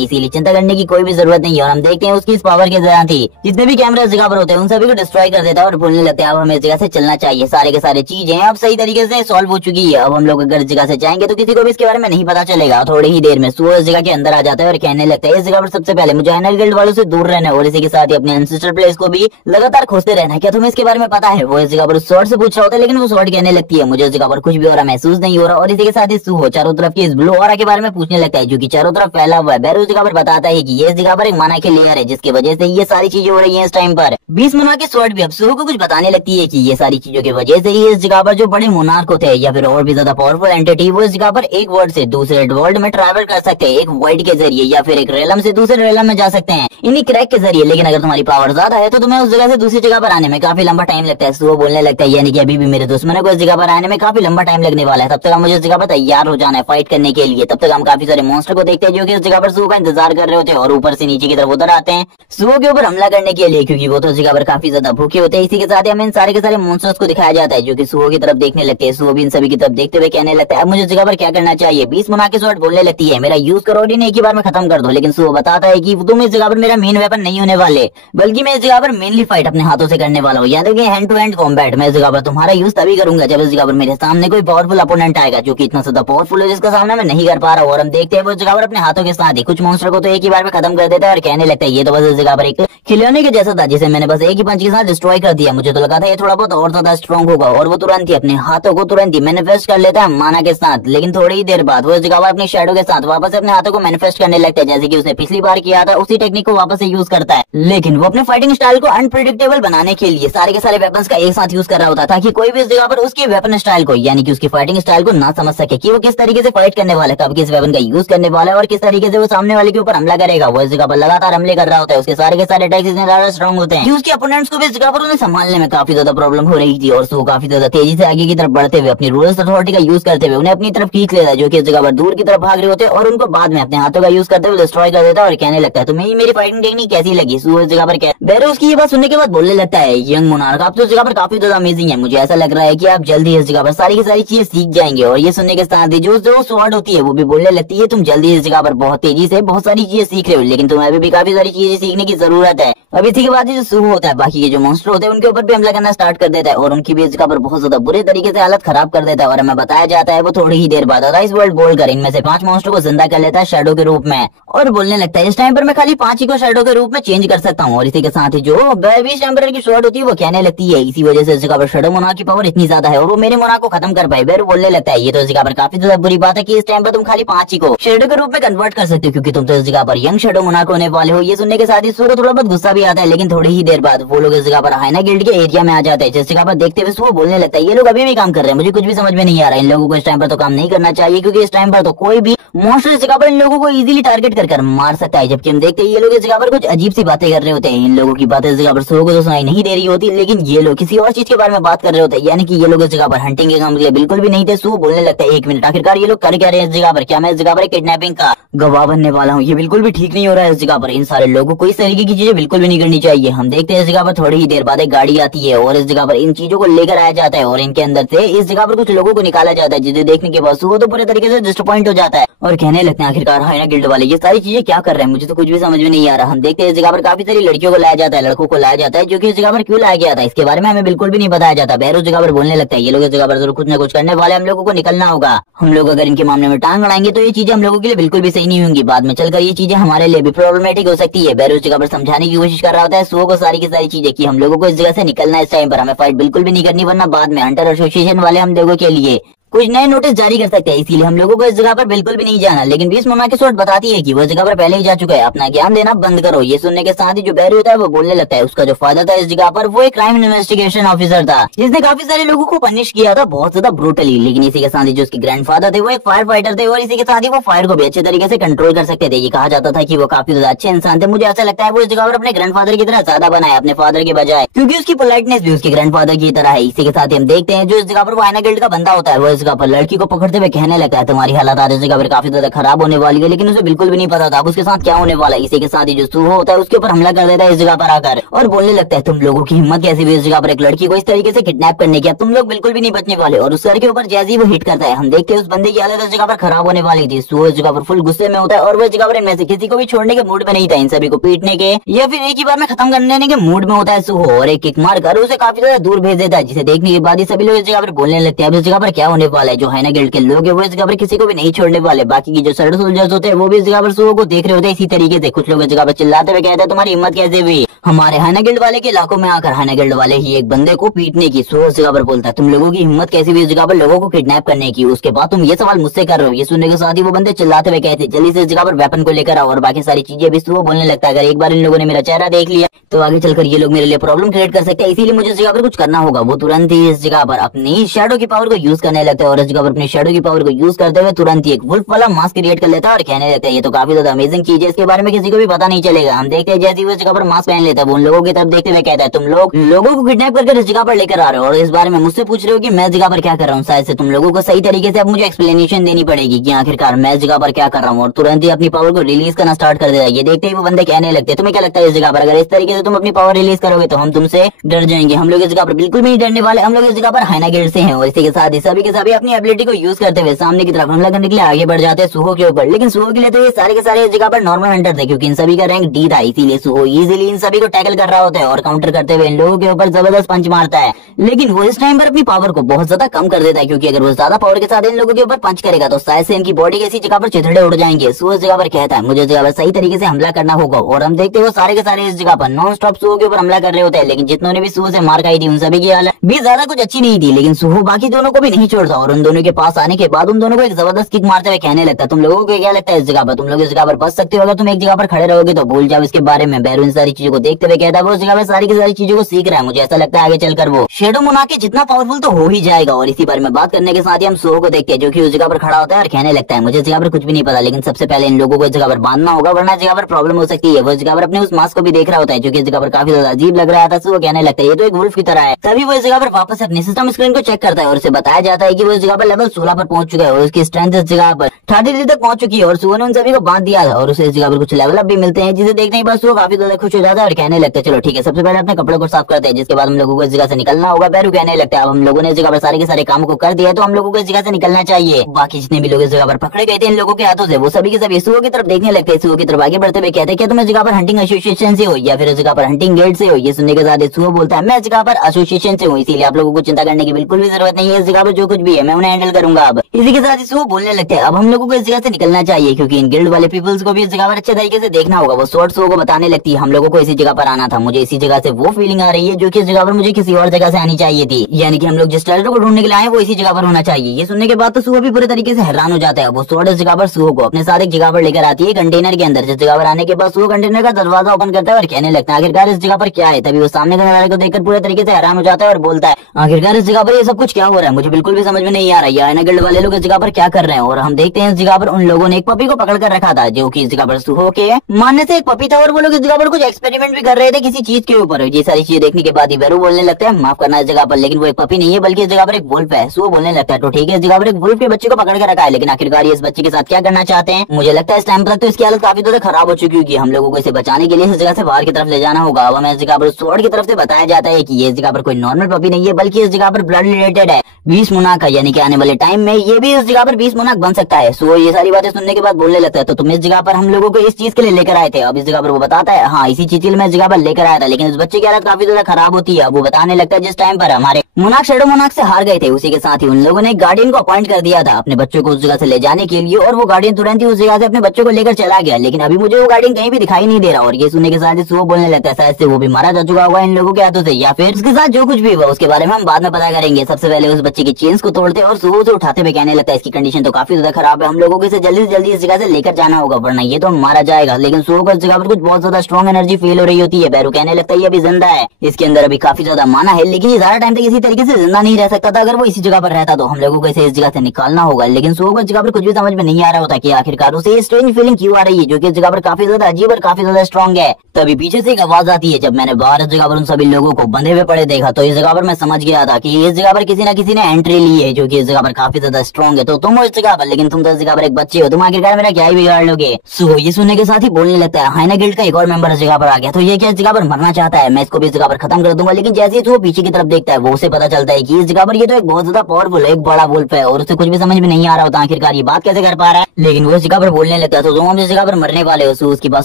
इसीलिए चिंता करने की कोई भी जरूरत नहीं है। और हम देखते हैं उसकी इस पावर के दौरान थी जितने भी कैमरे इस जगह पर होते हैं उन सभी को डिस्ट्रॉय कर देता है और बोलने लगता है अब हमें इस जगह से चलना चाहिए, सारे के सारे चीजें अब सही तरीके से सॉल्व हो चुकी है, अब हम लोग अगर इस जगह से जाएंगे तो किसी को भी इसके बारे में नहीं पता चलेगा। थोड़ी ही देर में सुअर इस जगह के अंदर आ जाता है और कहने लगता है इस जगह पर सबसे पहले मुझे एनर गिल्ड वालों से दूर रहना है और इसी के साथ ही अपने एंसेस्टर प्लेस को भी लगातार खोजते रहना है। क्या तुम्हें इसके बारे में पता है? वो इस जगह पर स्वॉर्ड से पूछ रहा होता है, लेकिन वो स्वॉर्ड कहने लगती है मुझे इस जगह पर कुछ भी हो रहा महसूस नहीं हो रहा, और इसी के साथ ही सुहो चारों तरफ की इस ब्लू ऑरा के बारे में पूछने लगता है जो कि चारों तरफ फैला हुआ है। बैरो इस जगह पर बताता है कि ये इस जगह पर एक माना के लेयर है जिसकी वजह से ये सारी चीजें हो रही है इस टाइम पर। 20 मुना के स्वॉर्ड भी अब सुहो को कुछ बताने लगती है कि ये सारी चीजों की वजह से ही इस जगह पर जो बड़े मोनार्क होते हैं या फिर और भी ज्यादा पावरफुल एंटिटी वो इस जगह पर एक वर्ल्ड से दूसरे वर्ल्ड में ट्रैवल कर सकते हैं, एक वर्ल्ड के जरिए या फिर एक रेलम से दूसरे रेलम में जा सकते हैं इन्हीं क्रैक के जरिए। लेकिन अगर तुम्हारी पावर ज्यादा है तो तुम्हें उस जगह से दूसरी जगह पर आने में काफी लंबा टाइम लगता है। सुहो बोलने लगता है यानी कि अभी भी मेरे दुश्मनों को इस जगह पर आने में काफी लंबा टाइम लगने वाला है, तब तक मुझे इस जगह पर तैयार हो जाना है फाइट करने के लिए। तब तक हम काफी सारे मॉन्स्टर को देखते हैं जो कि इस जगह पर सुहो का इंतजार कर रहे होते हैं और ऊपर से नीचे की तरफ उतर आते हैं सुहो के ऊपर हमला करने के लिए, क्योंकि वो तो इस जगह पर काफी ज्यादा भूखे होते हैं। इसी के साथ हमें इन सारे के सारे मॉन्स्टर्स को दिखाया जाता है जो कि सुहो की तरफ देखने लगते हैं। सुहो भी इन सभी की तरफ देखते हुए कहने लगता है अब मुझे इस जगह पर क्या करना चाहिए। 20 मुना के स्वॉर्ड बोलने लगती है मेरा यूज करो और इन्हें एक ही बार में खत्म कर दो, लेकिन सुहो बताता है कि तुम इस जगह पर मेरा मेन वेपन नहीं होने वाले, बल्कि मैं इस जगह पर मेनली फाइट अपने हाथों से करने वाला हूँ, यानी कि हैंड टू हैंड कॉम्बैट। मैं इस जगह पर तुम्हारा यूज तभी करूंगा जब इस जगह पर मेरे सामने कोई पावरफुल अपोनेंट आएगा जो कि इतना ज्यादा पावरफुल है जिसका सामना मैं नहीं कर पा रहा हूँ। और हम देखते हैं वो इस जगह पर अपने हाथों के साथ ही कुछ मॉन्स्टर को तो एक ही बार में खत्म कर देता है और कहने लगता है ये तो बस इस जगह पर एक खिलौने के जैसा था जिसे मैंने बस एक ही पंच के साथ डिस्ट्रॉय कर दिया, मुझे तो लगा था ये थोड़ा बहुत और ज्यादा स्ट्रॉन्ग होगा। और वो तुरंत ही अपने हाथों को तुरंत ही मैनिफेस्ट कर लेता है माना के साथ, लेकिन थोड़ी ही देर बाद वो इस जगह पर अपनी शैडो के साथ वापस अपने हाथों को मैनिफेस्ट करने लगता है जैसे कि उसने पिछली बार किया था, उसी टेक्निक को वापस से यूज करता है। लेकिन वो अपने फाइटिंग स्टाइल को अनप्रेडिक्टेबल बनाने के लिए सारे के सारे वेपन्स का एक साथ यूज कर रहा होता ताकि कोई भी इस जगह पर उसके वेपन स्टाइल को यानी कि उसकी फाइटिंग स्टाइल को ना समझ सके कि वो किस तरीके से फाइट करने वाला है, कब किस वेपन का यूज करने वाला है और किस तरीके से वो सामने वाले के ऊपर हमला करेगा। वो इस जगह पर लगातार हमले कर रहा होता है, उसके सारे के सारे अटैक्स इतने ज्यादा स्ट्रॉन्ग होते हैं कि उसके अपोनेंट्स को भी इस जगह पर उन्हें संभालने में काफी ज्यादा प्रॉब्लम हो रही थी। और सो काफी ज्यादा तेजी से आगे की तरफ बढ़ते हुए अपनी रूलर्स अथॉरिटी का यूज करते हुए उन्हें अपनी तरफ खींच लेता है जो कि इस जगह पर दूर की तरफ भाग रहे होते हैं और उनको बाद में अपने हाथों का यूज करते हुए डिस्ट्रॉय कर देता है और कहने लगता है तुम्हें मेरी फाइटिंग टेक्निक कैसी लगी। सो इस जगह पर क्या बैरो उसकी ये बात सुनने के बाद बोलने लगता है यंग मोनार्क आप तो इस जगह पर काफी ज्यादा अमेजिंग है, मुझे ऐसा लग रहा है कि आप जल्दी इस जगह पर सारी की सारी चीजें सीख जाएंगे। और ये सुनने के साथ ही जो स्वॉर्ड होती है वो भी बोलने लगती है तुम जल्दी इस जगह पर बहुत तेजी से बहुत सारी चीजें सीख रहे हो, लेकिन तुम्हें अभी भी काफी सारी चीजें सीखने की जरूरत है। अब इसी के बाद जो सुबह होता है बाकी के जो मॉन्स्टर होते हैं उनके ऊपर भी हमला करना स्टार्ट कर देता है और उनकी भी इस जगह पर बहुत ज्यादा बुरे तरीके से हालत खराब कर देता है। और हमें बताया जाता है वो थोड़ी ही देर बाद इस वर्ल्ड बोलकर इनमें से 5 मॉन्स्टर को जिंदा कर लेता है शैडो के रूप में और बोलने लगता है इस टाइम पर मैं खाली 5 ही को शैडो के रूप में चेंज कर सकता हूँ। और इसी के साथ ही जो 20 टेम्परर की शॉट होती है वो कहने लगती है इसी वजह से इस जगह पर शैडो मोनार्क की पावर इतनी ज्यादा है और वो मेरे मोनार्क को खत्म कर पाए। बैरो बोलने लगता है ये तो इस जगह पर काफी ज्यादा बुरी बात है कि इस टाइम पर तुम खाली 5 ही को शैडो के रूप में कन्वर्ट कर सकते हो क्योंकि तुम तो इस जगह पर यंग शैडो मोनार्क होने वाले हो। ये सुनने के साथ ही सूर्य थोड़ा बहुत गुस्सा भी आता है, लेकिन थोड़ी ही देर बाद वो लोग इस जगह पर हाइना गिल्ड के एरिया में आ जाते हैं जिस जगह पर देखते हुए वो बोलने लगता है ये लोग अभी भी काम कर रहे हैं, मुझे कुछ भी समझ में नहीं आ रहा है, इन लोगों को इस टाइम पर तो काम नहीं करना चाहिए क्योंकि इस टाइम पर तो कोई भी मॉन्स्टर इस जगह पर इन लोगों को इजीली टारगेट कर मार सकता है। जबकि हम देखते हैं ये लोग इस जगह पर कुछ अजीब सी बातें कर रहे होते हैं, इन लोगों की बातें इस जगह पर सो को तो सुनाई नहीं दे रही होती, लेकिन ये लोग किसी और चीज के बारे में बात कर रहे होते हैं, यानी कि ये लोग इस जगह पर हंटिंग के काम के लिए बिल्कुल भी नहीं थे। सो बोलने लगता है 1 मिनट आखिरकार ये लोग कर क्या रहे हैं इस जगह पर, क्या मैं इस जगह पर किडनैपिंग का गवाह बनने वाला हूँ? ये बिल्कुल भी ठीक नहीं हो रहा है इस जगह पर, इन सारे लोगों को इस तरीके की चीजें बिल्कुल भी नहीं करनी चाहिए। हम देखते हैं इस जगह पर थोड़ी ही देर बाद एक गाड़ी आती है और इस जगह पर इन चीजों को लेकर आया जाता है और इनके अंदर से इस जगह पर कुछ लोगों को निकाला जाता है जिसे देखने के बाद वो तो पूरे तरीके से डिसअपॉइंट हो जाता है और कहने लगते हैं आखिरकार हाइना गिल्ड वाले ये सारी चीजें क्या कर रहे हैं, मुझे तो कुछ भी समझ में नहीं आ रहा। हम देखते हैं इस जगह पर काफी सारी लड़कियों को लाया जाता है, लड़कों को लाया जाता है, जो कि इस जगह पर क्यों लाया गया था इसके बारे में हमें बिल्कुल भी नहीं बताया जाता। बैरो जगह पर बोलने लगता है ये लोग इस जगह पर जरूर कुछ न कुछ करने वाले, हम लोगों को निकलना होगा, हम लोग अगर इनके मामले में टांग अड़ाएंगे तो ये चीजें हम लोगों के लिए बिल्कुल भी सही नहीं होंगी, बाद में चलकर ये चीजें हमारे लिए भी प्रॉब्लमेटिक हो सकती है। बैरो जगह पर समझाने की कोशिश कर रहा होता है सुओ को सारी की सारी चीजें कि हम लोगों को इस जगह से निकलना है, इस टाइम पर हमें फाइट बिल्कुल भी नहीं करनी, वरना बाद में हंटर एसोसिएशन वाले हम लोगों के लिए कुछ नए नोटिस जारी कर सकते हैं, इसीलिए हम लोगों को इस जगह पर बिल्कुल भी नहीं जाना। लेकिन 20 मोनार्क की सोच बताती है कि वो जगह पर पहले ही जा चुका है, अपना ज्ञान देना बंद करो। ये सुनने के साथ ही जो बैरी होता है वो बोलने लगता है उसका जो फादर था इस जगह पर वो एक क्राइम इन्वेस्टिगेशन ऑफिसर था जिसने काफी सारे लोगों को पनिश किया था बहुत ज्यादा ब्रूटली। लेकिन इसी के साथ ही जो उसके ग्रैंडफादर थे वो एक फायर फाइटर थे और इसी के साथ ही वो फायर को भी अच्छे तरीके से कंट्रोल कर सकते थे। ये कहा जाता था कि वो काफी ज्यादा अच्छे इंसान थे। मुझे ऐसा लगता है वो इस जगह पर अपने ग्रैंडफादर की तरह ज्यादा बनाया अपने फादर के बजाय, क्योंकि उसकी पोलाइटनेस भी उसके ग्रैंडफादर की तरह है। इसी के साथ ही हम देखते हैं जो इस जगह पर वो आयना गिल्ड का बंदा होता है वो इस जगह पर लड़की को पकड़ते हुए कहने लगता है तुम्हारी हालत आज इस जगह पर काफी ज्यादा खराब होने वाली है। लेकिन उसे बिल्कुल भी नहीं पता था उसके साथ क्या होने वाला है। इसी के साथ ही जो सूहो होता है उसके ऊपर हमला कर देता है इस जगह पर आकर और बोलने लगता है तुम लोगों की हिम्मत कैसी हुई इस जगह पर एक लड़की को इस तरीके से किडनैप करने की, तुम लोग बिल्कुल भी नहीं बचने वाले। और उस सर के ऊपर जैसे ही वो हिट करता है हम देखते हैं उस बंदे की हालत इस जगह पर खराब होने वाली थी। सूहो इस जगह पर फुल गुस्से में होता है और वो इस जगह पर इनमें से किसी को भी छोड़ने के मूड में नहीं था, इन सभी को पीटने के या फिर एक ही बार में खत्म करने के मूड में होता है सूहो और एक किक मार कर उसे काफी ज्यादा दूर भेज देता है, जिसे देखने के बाद ही सभी लोग इस जगह पर बोलने लगते हैं अब इस जगह पर क्या होने वाला है। जो हाइना गिल्ड के लोग है वो इस जगह पर किसी को भी नहीं छोड़ने वाले। बाकी की जो सल्ट सोल्जर्स होते हैं वो भी इस जगह पर सूहो को देख रहे होते हैं इसी तरीके से। कुछ लोग इस जगह पर चिल्लाते हुए कहते हैं तुम्हारी हिम्मत कैसे हुई हमारे हाइना गिल्ड वाले के इलाकों में आकर हाइना गिल्ड वाले ही एक बंदे को पीटने की। सूहो इस जगह पर बोलता है तुम लोगों की हिम्मत कैसी हुई इस जगह पर लोगों को किडनैप करने की, उसके बाद तुम ये सवाल मुझसे कर रहे हो। ये सुनने के साथ ही वो बंदे चिल्लाते हुए कहते जल्दी से इस जगह पर वेपन को लेकर आओ और बाकी सारी चीजें भी। सूहो बोलने लगता है अगर एक बार इन लोगों ने मेरा चेहरा देख लिया तो आगे चलकर ये लोग मेरे लिए प्रॉब्लम क्रिएट कर सकते हैं, इसीलिए मुझे इस जगह पर कुछ करना होगा। वो तुरंत ही इस जगह पर अपनी शैडो की पावर को यूज करने लगता है और इस जगह पर अपनी शैडो की पावर को यूज करते हुए तुरंत ही एक वुल्फ वाला मास्क क्रिएट कर लेता है और कहने लगता है ये तो काफी ज्यादा अमेजिंग चीज है, इसके बारे में किसी को भी पता नहीं चलेगा। हम देखते हैं जैसे ही वो इस जगह पर मास्क पहन लेता है वो उन लोगों की तरफ देखते हुए कहता है तुम लोग लोगों को किडनैप करके इस जगह पर लेकर आ रहे हो और इस बारे में मुझसे पूछ रहे हो कि मैं इस जगह पर क्या कर रहा हूँ। शायद से तुम लोगों को सही तरीके से अब मुझे एक्सप्लेनेशन देनी पड़ेगी कि आखिरकार मैं इस जगह पर क्या कर रहा हूँ। और तुरंत ही अपनी पावर को रिलीज करना स्टार्ट कर देता है। ये देखते ही वो बंदे कहने लगते हैं तुम्हें क्या लगता है इस जगह पर अगर इस तरीके से तुम अपनी पावर रिलीज करोगे तो हम तुमसे डर जाएंगे। हम लोग इस जगह पर बिल्कुल भी नहीं डरने वाले, हम लोग इस जगह पर हाइना गिल्ड से हैं। और इसी के साथ ही सभी के सभी अपनी एबिलिटी को यूज करते हुए सामने की तरफ हमला करने के लिए आगे बढ़ जाते हैं सूहो के ऊपर। लेकिन सूहो के लिए तो ये सारे के सारे इस जगह पर नॉर्मल हंटर थे क्योंकि इन सभी का रैंक डी था, इसीलिए सूहो इजीली इन सभी को टैकल कर रहा होता है और काउंटर करते हुए इन लोगों के ऊपर जबरदस्त पंच मारता है। लेकिन वो इस टाइम पर अपनी पावर को बहुत ज्यादा कम कर देता है क्योंकि अगर वो ज्यादा पावर के साथ इन लोगों के ऊपर पंच करेगा तो शायद से इनकी बॉडी किसी जगह पर चिथड़े उड़ जाएंगे। सूहो इस जगह पर कहता है मुझे इस जगह पर सही तरीके से हमला करना होगा और हम देखते हैं वो सारे के सारे इस जगह पर नॉन स्टॉप सूहो के ऊपर हमला कर रहे होते हैं। लेकिन जितनों ने भी सूहो से मार खाई थी उन सभी की हालत भी ज्यादा कुछ अच्छी नहीं थी। लेकिन सूहो बाकी दोनों को भी नहीं छोड़ता और उन दोनों के पास आने के बाद उन दोनों को एक जबरदस्त किक मारते हुए कहने लगता है तुम लोगों को क्या लगता है इस जगह पर तुम लोग इस जगह पर बच सकते हो, अगर तुम एक जगह पर खड़े रहोगे तो भूल जाओ इसके बारे में। बैरू इन सारी चीजों को देखते हुए कहता है वो इस जगह पर सारी की सारी चीजों को सीख रहा है, मुझे ऐसा लगता है आगे चलकर वो शैडो मोनार्क के जितना पावरफुल तो हो ही जाएगा। और इसी बारे में बात करने के साथ ही हम सूहो को देखते हैं जो कि उस जगह पर खड़ा होता है और कहने लगता है मुझे इस जगह पर कुछ भी नहीं पता, लेकिन सबसे पहले इन लोगों को इस जगह पर बांधना होगा वरना इस जगह पर प्रॉब्लम हो सकती है। वो इस जगह पर अपने उस मास्क को भी देख रहा होता है जो कि इस जगह पर काफी ज्यादा अजीब लग रहा था। सूहो कहने लगता है ये तो एक वुल्फ की तरह है। तभी वो इस जगह पर वापस अपने सिस्टम स्क्रीन को चेक करता है और उसे बताया जाता है कि वो इस जगह पर लेवल 16 पर पहुंच चुका है और उसकी स्ट्रेंथ इस जगह पर 33 तक पहुंच चुकी है। और सूहो ने उन सभी को बांध दिया था और उसे इस जगह पर कुछ लेवल अप भी मिलते हैं जिसे देखने के बाद सूहो काफी ज्यादा खुश हो जाता है और कहने लगता है चलो ठीक है सबसे पहले अपने कपड़ों को साफ करते हैं जिसके बाद हम लोगों को इस जगह से निकलना होगा। बैरू कहने लगता है अब हम लोगों ने इस जगह पर सारे के सारे काम को कर दिया तो हम लोगों को इस जगह से निकलना चाहिए। बाकी जितने भी लोग इस जगह पर पकड़े गए थे इन लोगों के हाथों से वो सभी के सभी सूहो की तरफ देखने लगते हैं। सूहो की तरफ आगे बढ़ते हुए कहते हैं क्या तुम इस जगह पर हंटिंग एसोसिएशन से हो या फिर इस जगह पर हंटिंग गिल्ड से हो। ये सुनने के साथ सूहो बोलता है मैं इस जगह पर एसोसिएशन से हूँ, इसीलिए आप लोगों को चिंता करने की बिल्कुल भी जरूरत नहीं है। इस जगह पर जो कुछ भी है मैं उन्हें हैंडल करूंगा। अब इसी के साथ ही सूहो बोलने लगते हैं अब हम लोगों को इस जगह से निकलना चाहिए क्योंकि इन गिल्ड वाले पीपल्स को भी इस जगह पर अच्छे तरीके से देखना होगा। वो शॉर्ट सूहो को बताने लगती है हम लोगों को इसी जगह पर आना था, मुझे इसी जगह से वो फीलिंग आ रही है जो कि इस जगह पर मुझे किसी और जगह से आनी चाहिए थी, यानी कि हम लोग जिस टेलेंट को ढूंढने के लिए आए वो इसी जगह पर होना चाहिए। ये सुनने के बाद तो सूहो भी पूरे तरीके से हैरान हो जाता है। वो शॉर्ट इस जगह पर सूहो को अपने साथ एक जगह पर लेकर आती है कंटेनर के अंदर, जिस जगह पर आने के बाद सूहो कंटेनर का दरवाजा ओपन करता है और कहने लगता है आखिरकार इस जगह पर क्या है। तभी वो सामने के नजारे को देखकर पूरे तरीके से हैरान हो जाता है और बोलता है आखिरकार इस जगह पर ये सब कुछ क्या हो रहा है, मुझे बिल्कुल भी समझ में नहीं आ रहा है हाइना गिल्ड वाले लोग इस जगह पर क्या कर रहे हैं। और हम देखते हैं इस जगह पर उन लोगों ने एक पपी को पकड़ कर रखा था जो कि इस जगह पर सूहो के मानने से एक पपी था और वो लोग इस जगह पर कुछ एक्सपेरिमेंट भी कर रहे थे किसी चीज के ऊपर। ये सारी चीजें देखने के बाद ही बैरू बोलने लगता है माफ करना इस जगह पर लेकिन वो एक पपी नहीं है बल्कि इस जगह पर एक वुल्फ है। सूहो बोलने लगता है तो ठीक है इस जगह पर एक वुल्फ के बच्चे को पकड़ कर रखा है लेकिन आखिरकार ये इस बच्चे के साथ क्या करना चाहते हैं। मुझे लगता है इस टाइम तक तो इसकी हालत काफी ज्यादा खराब हो चुकी होगी, हम लोगों को इसे बचाने के लिए इस जगह से बाहर की तरफ ले जाना होगा। अब हमें इस जगह पर स्वॉर्ड की तरफ से बताया जाता है कि ये इस जगह पर कोई नॉर्मल पपी नहीं है बल्कि इस जगह पर ब्लड रिलेटेड है 20 मोनार्क का, यानी कि आने वाले टाइम में ये भी इस जगह पर 20 मोनार्क बन सकता है। सो ये सारी बातें सुनने के बाद बोलने लगता है तो तुम इस जगह पर हम लोगों को इस चीज के लिए लेकर आए थे। अब इस जगह पर वो बताता है हाँ इसी चीज के लिए मैं इस जगह पर लेकर आया था, लेकिन इस बच्चे की हालत काफी ज्यादा खराब होती है। वो बताने लगता है जिस टाइम पर हमारे मोनार्क शैडो मोनार्क से हार गए थे उसी के साथ ही उन लोगों ने गार्डियन को अपॉइंट कर दिया था अपने बच्चों को उस जगह से ले जाने के लिए और वो गार्डियन तुरंत ही उस जगह से अपने बच्चों को लेकर चला गया, लेकिन अभी मुझे वो गार्डियन कहीं भी दिखाई नहीं दे रहा। और ये सुनने के साथ ही सूहो बोलने लगता है शायद से वो भी मारा जा चुका हुआ इन लोगों के हाथों से या फिर उसके साथ जो कुछ भी हुआ उसके बारे में हम बाद में पता करेंगे। सबसे पहले उस बच्चे की चेन्स को तोड़ते और सुबह से उठाते हुए कहने लगता है इसकी कंडीशन तो काफी ज्यादा खराब है, हम लोगों को इसे जल्दी से जल्दी इस जगह से लेकर जाना होगा वरना ये तो मारा जाएगा। लेकिन सुबह को इस जगह पर कुछ बहुत ज्यादा स्ट्रॉन्ग एनर्जी फील हो रही होती है। बैरू कहने लगता है ये अभी जिंदा है, इसके अंदर अभी काफी ज्यादा माना है, लेकिन ये ज्यादा टाइम तक इसी तरीके से जिंदा नहीं रह सकता था। अगर वो इसी जगह पर रहता तो हम लोगों को इसे इस जगह से निकालना होगा। लेकिन सुबह को इस जगह पर कुछ भी समझ में नहीं आ रहा होता कि आखिरकार उसे ये स्ट्रेंज फीलिंग क्यों आ रही है जो कि इस जगह पर काफी ज्यादा अजीब और काफी ज्यादा स्ट्रॉन्ग है। तभी पीछे से एक आवाज आती है। जब मैंने बाहर इस जगह पर उन सभी लोगों को बंधे हुए पड़े देखा तो इस जगह पर मैं समझ गया था कि इस जगह पर किसी न किसी ने एंट्री ली है जो कि इस जगह पर काफी ज्यादा स्ट्रॉन्ग है। तो तुम हो इस जगह पर, लेकिन तुम तो इस जगह पर एक बच्चे हो, तुम आखिरकार मेरा क्या ही बिगाड़ लोगे। सो ये सुनने के साथ ही बोलने लगता है हाइना गिल्ड का एक और मेंबर इस जगह पर आ गया, तो ये क्या इस जगह पर मरना चाहता है, मैं इसको भी इस जगह पर खत्म कर दूंगा। लेकिन जैसे ही वो पीछे की तरफ देखता है वो उसे पता चलता है कि इस जगह पर ये तो एक बहुत ज्यादा पावरफुल एक बड़ा वुल्फ है और उसे कुछ भी समझ में नहीं आ रहा होता आखिरकार ये बात कैसे कर पा रहा है। लेकिन वो इस जगह पर बोलने लगता है तो तुम इस जगह पर मरने वाले हो। उसकी बात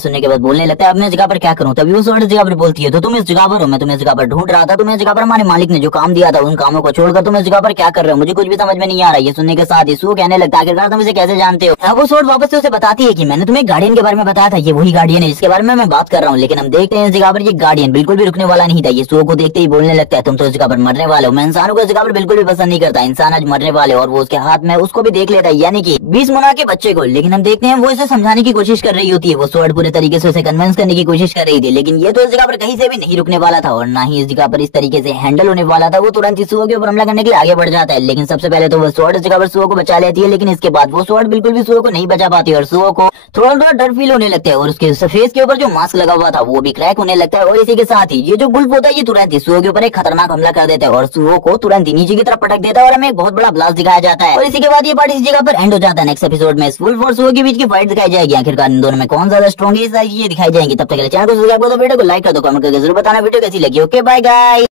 सुनने के बाद बोलने लगता है अब मैं इस जगह पर क्या करूं। तभी वो स्वॉर्ड इस जगह पर बोलती है तो तुम इस जगह पर हो, मैं तुम्हें इस जगह पर ढूंढ रहा था, तुम्हें इस जगह पर हमारे मालिक ने जो काम दिया था उन कामों को छोड़कर तुम इस जगह पर क्या कर रहे हो, मुझे कुछ भी समझ में नहीं आ रहा। ये सुनने के साथ ही कहने लगता है आखिरकार तुम इसे कैसे जानते हो। अब वो स्वॉर्ड वापस से उसे बताती है कि मैंने तुम्हें गार्डियन के बारे में बताया था, ये वही गार्डियन है जिसके बारे में मैं बात कर रहा हूँ। लेकिन हम देखते हैं इस जगह पर ये गार्डियन बिल्कुल भी रुकने वाला नहीं था। ये को देखते ही बोलने लगता है तुम तो इस जगह पर मरने वाले हो, मैं इंसानों को इस जगह पर बिल्कुल भी पसंद नहीं करता, इंसान आज मरने वाले। और वो उसके हाथ में उसको भी देख लेता है यानी कि 20 मुना के बच्चे को। लेकिन हम देखते हैं वो इसे समझाने की कोशिश कर रही होती है, वो स्वॉर्ड पूरे तरीके से उसे कन्विंस करने की कोशिश कर रही थी। लेकिन ये तो इस जगह पर कहीं से भी नहीं रुकने वाला था और ना ही इस जगह पर इस तरीके से हैंडल होने वाला था। वो तुरंत इस के ऊपर हमला करने के लिए आगे बढ़ जाता है। लेकिन सबसे पहले तो वो स्वॉर्ड इस जगह पर सुओ को बचा लेती है, लेकिन इसके बाद वो स्वॉर्ड बिल्कुल भी सुओ को नहीं बचा पाती और सुओ को थोड़ा थोड़ा डर फील होने लगता है और उसके फेस के ऊपर जो मास्क लगा हुआ था वो भी क्रैक होने लगता है। और इसी के साथ ही ये जो बुल्फ होता है ये तुरंत ही सुओ के ऊपर एक खतरनाक हमला कर देता है और सुओ को तुरंत ही नीचे की तरफ पटक देता है और हमें एक बहुत बड़ा ब्लास्ट दिखाया जाता है। और इसी के बाद ये पार्ट इस जगह पर एंड हो जाता है। नेक्स्ट एपिसोड में इस वुल्फ और सुओ के बीच की फाइट दिखाई जाएगी, आखिरकार इन दोनों में कौन ज्यादा स्ट्रॉन्ग है, ये सारी चीजें दिखाई जाएंगी। तब तक चैनल को सब्सक्राइब कर दो, वीडियो को लाइक कर दो, कमेंट करके जरूर बताना वीडियो कैसी लगी। Okay bye guys.